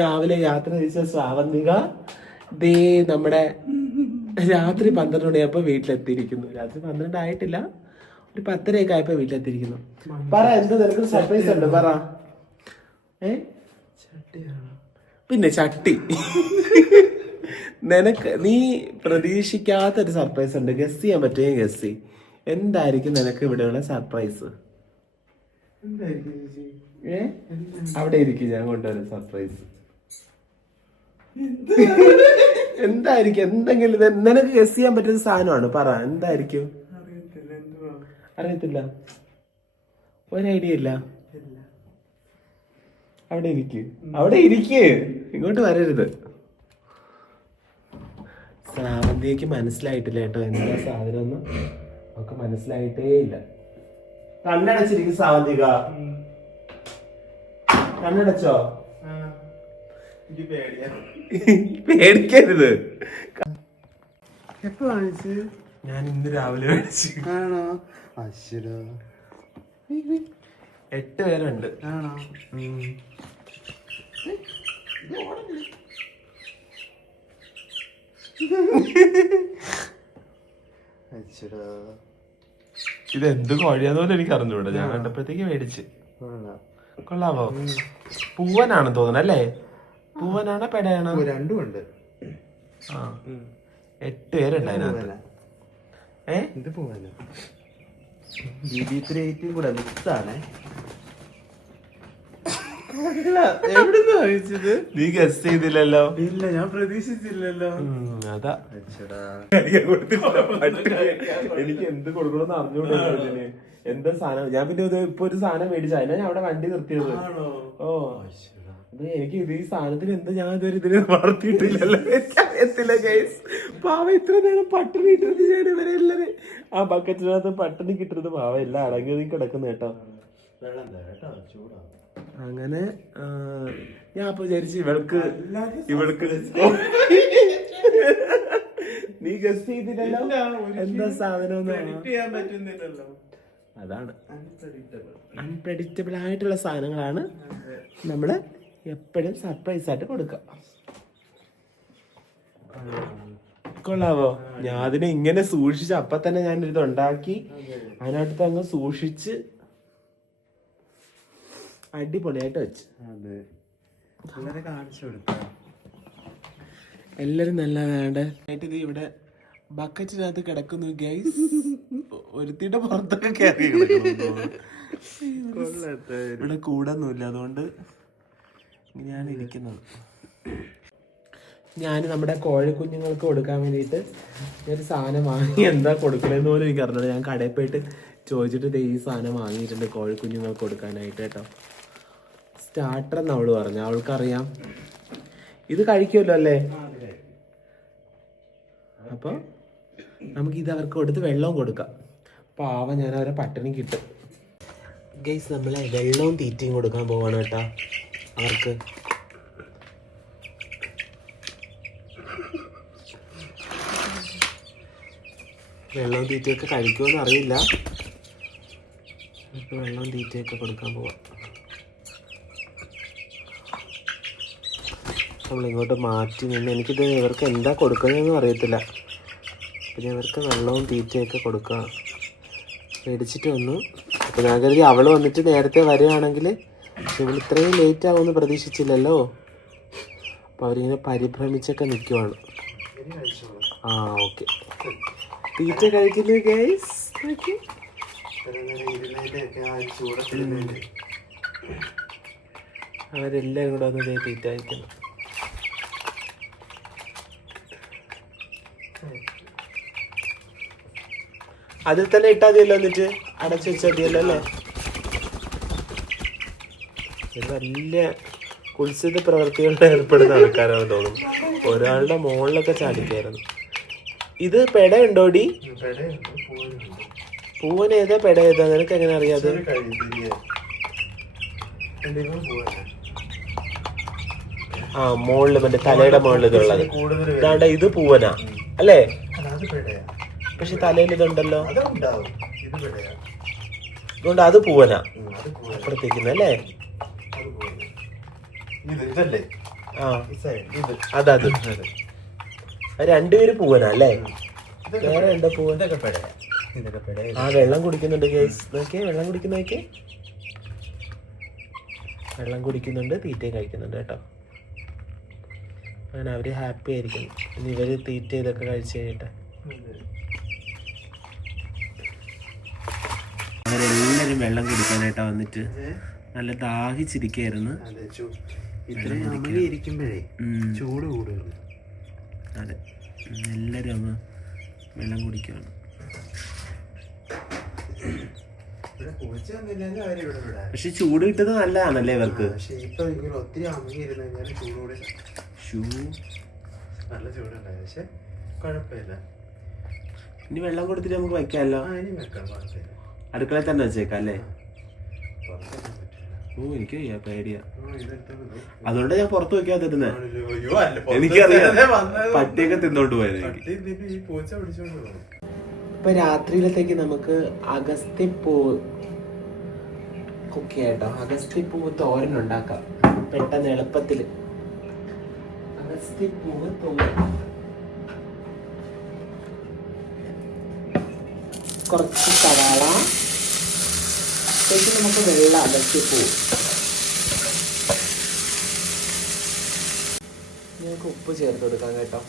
രാവിലെ യാത്ര തിരിച്ച സ്വാവന്തിക ദേ നമ്മുടെ രാത്രി 12 മണിയായപ്പോ വീട്ടിലെത്തിയിരിക്കുന്നു. രാത്രി 12 ആയിട്ടില്ല, ഒരു 10:30 ആയപ്പോ വീട്ടിലെത്തിയിരിക്കുന്നു. പറ, എന്ത് നിനക്ക് സർപ്രൈസ് ഉണ്ട്? പറ. പിന്നെ ചട്ടി. നിനക്ക് നീ പ്രതീക്ഷിക്കാത്തൊരു സർപ്രൈസ് ഉണ്ട്. ഗസ് ചെയ്യാൻ പറ്റുമെങ്കിൽ ഗസ് ചെയ്. എന്തായിരിക്കും നിനക്ക് ഇവിടെയുള്ള സർപ്രൈസ്? അവിടെ ഇരിക്കും, ഞാൻ കൊണ്ടുവരും സർപ്രൈസ്. എന്തായിരിക്കും? എന്തെങ്കിലും നിനക്ക് ഗസ് ചെയ്യാൻ പറ്റുന്ന സാധനമാണ്. പറ, എന്തായിരിക്കും? അറിയത്തില്ല, ഒരു ഐഡിയ ഇല്ല. അവിടെ ഇരിക്ക്, ഇങ്ങോട്ട് വരരുത്. ശ്രാവന്തിക്ക് മനസ്സിലായിട്ടില്ല കേട്ടോ എന്താ സാധനം ഒന്നും. നമുക്ക് മനസ്സിലായിട്ടേ ഇല്ല. കണ്ണടച്ചിരിക്കും ശ്രാവന്തിക. കണ്ണടച്ചോ? പേടിക്കരുത്. എപ്പോ വാങ്ങിച്ച്? ഞാൻ ഇന്ന് രാവിലെ മേടിച്ചു. ആണോ? 8 പേരുണ്ട്. ആണോ? ഇത് എന്ത് കോഴിയാന്ന് എനിക്ക് അറിഞ്ഞൂടാ. ഞാൻ കണ്ടപ്പോഴത്തേക്ക് മേടിച്ച്. കൊള്ളാവോ? പൂവനാണെന്ന് തോന്നണ അല്ലേ? പൂവനാണോ പെടയാണോ? രണ്ടും ഉണ്ട്. 8 പേരുണ്ട് അതിനകത്ത്. ഇത് പൂവന BB3 കൂടെ മിക്സ് ആണേ. എവിടുന്ന് കഴിച്ചത്? നീ ഗസ് ചെയ്തില്ലല്ലോ. ഇല്ല, ഞാൻ പ്രതീക്ഷിച്ചില്ലല്ലോ. അതാ എനിക്ക് എന്ത് കൊടുക്കണമെന്ന് അറിഞ്ഞൂടെ. എന്താ സാധനം? ഞാൻ പിന്നെ ഇപ്പൊ ഒരു സാധനം മേടിച്ച അതിനാ ഞാൻ അവിടെ വണ്ടി നിർത്തിയത്. ഓ അത് എനിക്ക് ഇത് ഈ സാധനത്തിന് എന്താ ഞാൻ ഇതുവരെ ഇതിനെ വളർത്തിയിട്ടില്ലല്ലോ. എനിക്കറിയത്തില്ല ഗൈസ്. പാവ ഇത്ര നേരം പട്ടിണി ഇട്ടിട്ട് ഞാൻ ഇവരെ എല്ലാവരും ആ ബക്കറ്റിനകത്ത് പട്ടിണി കിട്ടുന്നത് പാവ എല്ലാം അടങ്ങി കിടക്കുന്ന കേട്ടോ. അങ്ങനെ ഞാൻ അപ്പൊ വിചാരിച്ചു ഇവൾക്ക് നീ ഗസ് ചെയ്തില്ലല്ലോ എന്താ സാധനം. അതാണ് അൺപ്രെഡിക്റ്റബിൾ ആയിട്ടുള്ള സാധനങ്ങളാണ് നമ്മള് എപ്പോഴും സർപ്രൈസ് ആയിട്ട് കൊടുക്കുക. കൊള്ളാവോ? ഞാൻ അതിനെ ഇങ്ങനെ സൂക്ഷിച്ച് അപ്പൊ തന്നെ ഞാൻ ഇത് ഉണ്ടാക്കി അതിനകത്ത് അങ്ങ് സൂക്ഷിച്ച് അടിപൊളിയായിട്ട് വെച്ച് എല്ലാരും നല്ല വേണ്ടായിട്ട് ഇത് ഇവിടെ ബക്കറ്റിനകത്ത് കിടക്കുന്നു ഗൈസ്. ഒരുത്തിയുടെ പുറത്തൊക്കെ കയറി ഇവിടെ കൂടൊന്നുമില്ല, അതുകൊണ്ട് ഞാൻ ഇരിക്കുന്നത്. ഞാൻ നമ്മുടെ കോഴിക്കുഞ്ഞുങ്ങൾക്ക് കൊടുക്കാൻ വേണ്ടിയിട്ട് ഒരു സാധനം വാങ്ങി. എന്താ കൊടുക്കണമെന്ന് പോലും എനിക്ക് അറിഞ്ഞത്. ഞാൻ കടയിൽ പോയിട്ട് ചോദിച്ചിട്ട് ഈ സാധനം വാങ്ങിയിട്ടുണ്ട് കോഴിക്കുഞ്ഞുങ്ങൾക്ക് കൊടുക്കാനായിട്ട് കേട്ടോ. സ്റ്റാർട്ടർ എന്ന് അവള് പറഞ്ഞു, അവൾക്കറിയാം. ഇത് കഴിക്കുമല്ലോ അല്ലേ? അപ്പൊ നമുക്ക് ഇത് അവർക്ക് കൊടുത്ത് വെള്ളവും കൊടുക്കാം. പാവം, ഞാൻ അവരെ പട്ടിണി കിട്ടും. ഗൈസ്, നമ്മളെ വെള്ളവും തീറ്റയും കൊടുക്കാൻ പോവാണ് കേട്ടോ അവർക്ക്. വെള്ളവും തീറ്റയൊക്കെ കഴിക്കുമെന്ന് അറിയില്ല. ഇപ്പൊ വെള്ളവും തീറ്റയൊക്കെ കൊടുക്കാൻ പോവാം. നമ്മളിങ്ങോട്ട് മാറ്റി നിന്ന് എനിക്കിത് ഇവർക്ക് എന്താ കൊടുക്കുന്നതെന്നും അറിയത്തില്ല. പിന്നെ ഇവർക്ക് വെള്ളവും തീറ്റയൊക്കെ കൊടുക്കുക. മേടിച്ചിട്ട് വന്നു. അപ്പോൾ ഞാൻ കരുതി അവൾ വന്നിട്ട് നേരത്തെ വരികയാണെങ്കിൽ, പക്ഷെ ഇവൾ ഇത്രയും ലേറ്റ് ആവുമെന്ന് പ്രതീക്ഷിച്ചില്ലല്ലോ. അപ്പോൾ അവരിങ്ങനെ പരിഭ്രമിച്ചൊക്കെ നിൽക്കുവാണ്. ആ ഓക്കെ, തീറ്റ കഴിക്കുന്നു ഗൈസ്. അവരെല്ലാവരും കൂടെ വന്ന് തീറ്റ കഴിക്കുന്നു. അതിൽ തന്നെ ഇട്ടാൽ മതിയല്ലോ, എന്നിട്ട് അടച്ചു വെച്ചാൽ മതിയല്ലോ അല്ലേ? ഇത് വലിയ കുത്സിത പ്രവൃത്തികളിൽ ഏർപ്പെടുന്ന ആൾക്കാരാണ് തോന്നുന്നു. ഒരാളുടെ മുകളിലൊക്കെ ചാടിക്കായിരുന്നു. ഇത് പെട ഉണ്ടോടി? പൂവൻ ഏതാ പെട ഏതാ നിനക്ക് എങ്ങനെ അറിയാതെ? ആ, മുകളില് മറ്റേ തലയുടെ മുകളിൽ ഇതുള്ളത്. ഇതാണ്ട് ഇത് പൂവനാ അല്ലേ? പക്ഷെ തലയിൽ ഇതുണ്ടല്ലോ, അതുകൊണ്ട് അത് പൂവനാ അപ്പുറത്തേക്കുന്നല്ലേ? ആ, അതത് രണ്ടുപേര് പൂവനാ അല്ലേ? വേറെ എന്താ പൂവൻ? ആ, വെള്ളം കുടിക്കുന്നുണ്ട് ഗൈസ്. നോക്കിയേ, വെള്ളം കുടിക്കുന്നതൊക്കെ വെള്ളം കുടിക്കുന്നുണ്ട്, തീറ്റയും കഴിക്കുന്നുണ്ട് കേട്ടോ. അങ്ങനെ അവര് ഹാപ്പി ആയിരിക്കും. ഇനി ഇവര് തീറ്റ ഇതൊക്കെ കഴിച്ചു കഴിഞ്ഞിട്ട് അവരെല്ലാരും വെള്ളം കുടിക്കാനായിട്ടാ വന്നിട്ട് നല്ല ദാഹിച്ചിരിക്കായിരുന്നു. ചൂട് കൂടുതൽ. അതെ, എല്ലാരും അങ്ങ് വെള്ളം കുടിക്കുകയാണ്. പക്ഷെ ചൂട് കിട്ടുന്നത് നല്ലതാണല്ലേ ഇവർക്ക്? നല്ല ചൂടുണ്ടായി, പക്ഷെ കുഴപ്പമില്ല. ഇനി വെള്ളം കൊടുത്തിട്ട് നമുക്ക് വെക്കാമല്ലോ. അടുക്കളയിൽ തന്നെ വെച്ചേക്കാം അല്ലേ? ഓ, എനിക്ക് വയ്യ, പേടിയാ. അതുകൊണ്ട് ഞാൻ പുറത്ത് വെക്കാതിരുന്നേ. എനിക്കറിയാം പട്ടിയൊക്കെ തിന്നോണ്ട് പോയത്. ഇപ്പൊ രാത്രിയിലത്തേക്ക് നമുക്ക് അഗസ്ത്യപ്പൂവ് കുക്ക് ചെയ്യാട്ടോ. അഗസ്ത്യപ്പൂവ് തോരൻ ഉണ്ടാക്കാം പെട്ടെന്ന് എളുപ്പത്തില്. അഗസ്ത്യപ്പൂവ് തോരൻ, കുറച്ച് സവാള, നമുക്ക് വെള്ള അഗസ്ത്യപ്പൂവ്. ഞങ്ങൾക്ക് ഉപ്പ് ചേർത്ത് കൊടുക്കാം കേട്ടോ.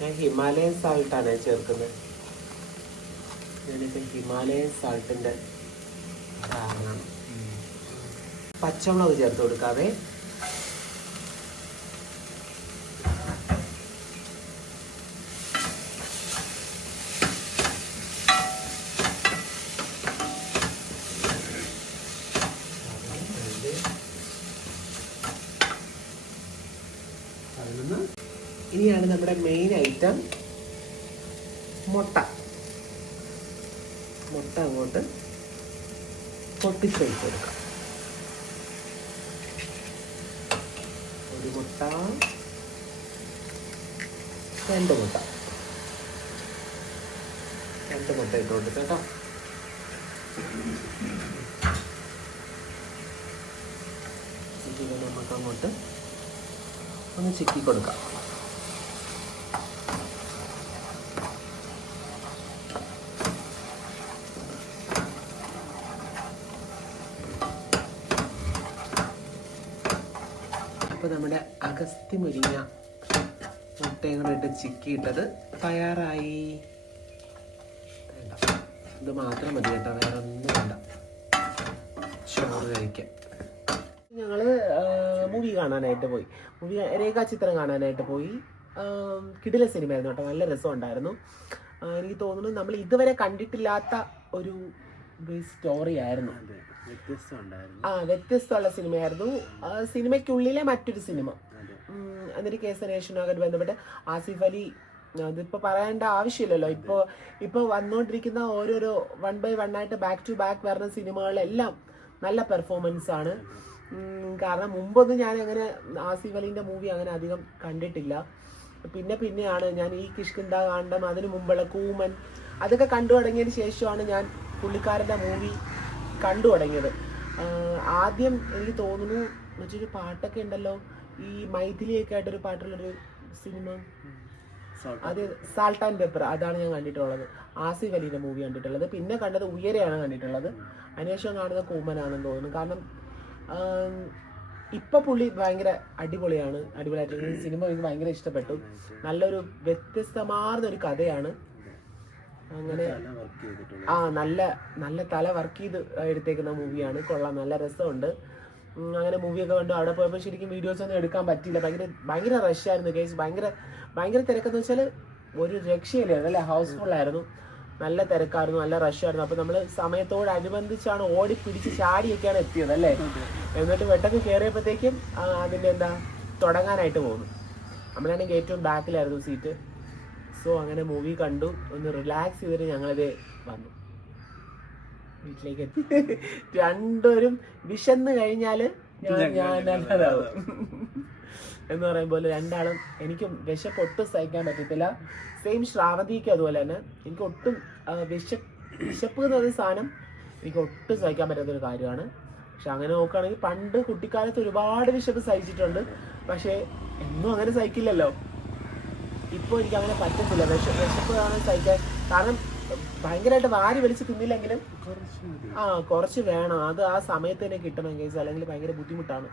ഞാൻ ഹിമാലയൻ സാൾട്ടാണ് ചേർക്കുന്നത്. ഞാനിപ്പോൾ ഹിമാലയൻ സാൾട്ടിൻ്റെ കാരണമാണ്. പച്ചമുളക് ചേർത്ത് കൊടുക്കാവേ. ഇനിയാണ് നമ്മുടെ മെയിൻ ഐറ്റം, മുട്ട. മുട്ട അങ്ങോട്ട് പൊട്ടിച്ചൊഴിച്ച് കൊടുക്കാം. ഒരു മുട്ട, രണ്ട് മുട്ട ഇട്ട് കൊടുക്കാം കേട്ടോ. ഇത് നമുക്ക് അങ്ങോട്ട് ഒന്ന് ചിക്കി കൊടുക്കാം. അപ്പോൾ നമ്മുടെ അഗസ്ത്യ മുരിങ്ങ മുട്ടയും കൂടെ ഇട്ട് ചിക്കിയിട്ടത് തയ്യാറായി. വേണ്ട, ഇത് മാത്രം മതി കേട്ടോ, വേറെ ഒന്നും വേണ്ട. ചോറ് കഴിക്കാം. ഞങ്ങൾ മൂവി കാണാനായിട്ട് പോയി. രേഖാചിത്രം കാണാനായിട്ട് പോയി. കിടില സിനിമയായിരുന്നു കേട്ടോ, നല്ല രസമുണ്ടായിരുന്നു. എനിക്ക് തോന്നുന്നു നമ്മൾ ഇതുവരെ കണ്ടിട്ടില്ലാത്ത ഒരു ബേസ് സ്റ്റോറി ആയിരുന്നു. അതെ, വ്യത്യസ്തം ഉണ്ടായിരുന്നു. വ്യത്യസ്തമുള്ള സിനിമയായിരുന്നു. സിനിമയ്ക്കുള്ളിലെ മറ്റൊരു സിനിമ. അതെ. എന്നിട്ട് കേസ് അന്വേഷണവുമായിട്ട് ബന്ധപ്പെട്ട് ആസിഫ് അലി, അതിപ്പോൾ പറയേണ്ട ആവശ്യമില്ലല്ലോ. ഇപ്പോൾ വന്നുകൊണ്ടിരിക്കുന്ന ഓരോരോ 1 by 1 ആയിട്ട് ബാക്ക് ടു ബാക്ക് വരുന്ന സിനിമകളിലെല്ലാം നല്ല പെർഫോമൻസ് ആണ്. കാരണം മുമ്പൊന്നും ഞാൻ അങ്ങനെ ആസിഫ് അലീൻ്റെ മൂവി അങ്ങനെ അധികം കണ്ടിട്ടില്ല. പിന്നെയാണ് ഞാൻ ഈ കിഷ്കിന്ദ കാണ്ഡം, അതിനു മുമ്പുള്ള കൂമൻ, അതൊക്കെ കണ്ടു തുടങ്ങിയതിന് ശേഷമാണ് ഞാൻ പുള്ളിക്കാരൻ്റെ മൂവി കണ്ടു തുടങ്ങിയത്. ആദ്യം എനിക്ക് തോന്നുന്നു മറ്റൊരു പാട്ടൊക്കെ ഉണ്ടല്ലോ, ഈ മൈഥിലിയൊക്കെ ആയിട്ടൊരു പാട്ടുള്ളൊരു സിനിമ, അത് സാൾട്ട് ആൻഡ് പെപ്പർ, അതാണ് ഞാൻ കണ്ടിട്ടുള്ളത്. ആസിഫ് അലിയുടെ മൂവി കണ്ടിട്ടുള്ളത്. പിന്നെ കണ്ടത് ഉയരെയാണ് കണ്ടിട്ടുള്ളത്. അതിനുശേഷം കാണുന്നത് കൂമനാണെന്ന് തോന്നുന്നു. കാരണം ഇപ്പൊ പുള്ളി ഭയങ്കര അടിപൊളിയായിട്ട് സിനിമ എനിക്ക് ഭയങ്കര ഇഷ്ടപ്പെട്ടു. നല്ലൊരു വ്യത്യസ്തമാർന്ന ഒരു കഥയാണ്. അങ്ങനെ നല്ല തല വർക്ക് ചെയ്ത് എടുത്തേക്കുന്ന മൂവിയാണ്. കൊള്ളാം, നല്ല രസമുണ്ട്. അങ്ങനെ മൂവിയൊക്കെ കണ്ടു. അവിടെ പോയപ്പോൾ ശരിക്കും വീഡിയോസ് ഒന്നും എടുക്കാൻ പറ്റിയില്ല. ഭയങ്കര റഷായിരുന്നു കേസ്. ഭയങ്കര തിരക്കെന്ന് വെച്ചാൽ ഒരു രക്ഷയില്ലായിരുന്നു. അല്ലേ, ഹൗസ്ഫുൾ ആയിരുന്നു. നല്ല തിരക്കായിരുന്നു, നല്ല റഷായിരുന്നു. അപ്പോൾ നമ്മൾ സമയത്തോടനുബന്ധിച്ചാണ് ഓടി പിടിച്ച് ചാടിയൊക്കെയാണ് എത്തിയത് അല്ലേ. എന്നിട്ട് പെട്ടെന്ന് കയറിയപ്പോഴത്തേക്കും അതിൻ്റെ തുടങ്ങാനായിട്ട് പോകുന്നു. നമ്മളാണെങ്കിൽ ഏറ്റവും ബാക്കിലായിരുന്നു സീറ്റ്. സോ അങ്ങനെ മൂവി കണ്ടു, ഒന്ന് റിലാക്സ് ചെയ്തിട്ട് ഞങ്ങളിത് വന്നു വീട്ടിലേക്ക് എത്തി. രണ്ടുപേരും വിശന്ന് കഴിഞ്ഞാൽ ഞാൻ നല്ലതാവും എന്ന് പറയുമ്പോൾ രണ്ടാളും, എനിക്കും വിശപ്പ് ഒട്ടും സഹിക്കാൻ പറ്റത്തില്ല. സെയിം ശ്രാവതിക്ക് അതുപോലെ തന്നെ. എനിക്ക് ഒട്ടും വിശപ്പ് എന്ന് പറയുന്ന സാധനം എനിക്ക് ഒട്ടും സഹിക്കാൻ പറ്റാത്തൊരു കാര്യമാണ്. പക്ഷെ അങ്ങനെ നോക്കുകയാണെങ്കിൽ പണ്ട് കുട്ടിക്കാലത്ത് ഒരുപാട് വിശപ്പ് സഹിച്ചിട്ടുണ്ട്. പക്ഷേ എന്നും അങ്ങനെ സഹിക്കില്ലല്ലോ. ഇപ്പോൾ എനിക്ക് അങ്ങനെ പറ്റത്തില്ല. വിശപ്പ് കാണാൻ സഹിക്കാൻ. കാരണം ഭയങ്കരമായിട്ട് വാരി വലിച്ച് തിന്നില്ലെങ്കിലും കുറച്ച് വേണം. അത് ആ സമയത്ത് തന്നെ കിട്ടണം കേസ്, അല്ലെങ്കിൽ ഭയങ്കര ബുദ്ധിമുട്ടാണ്.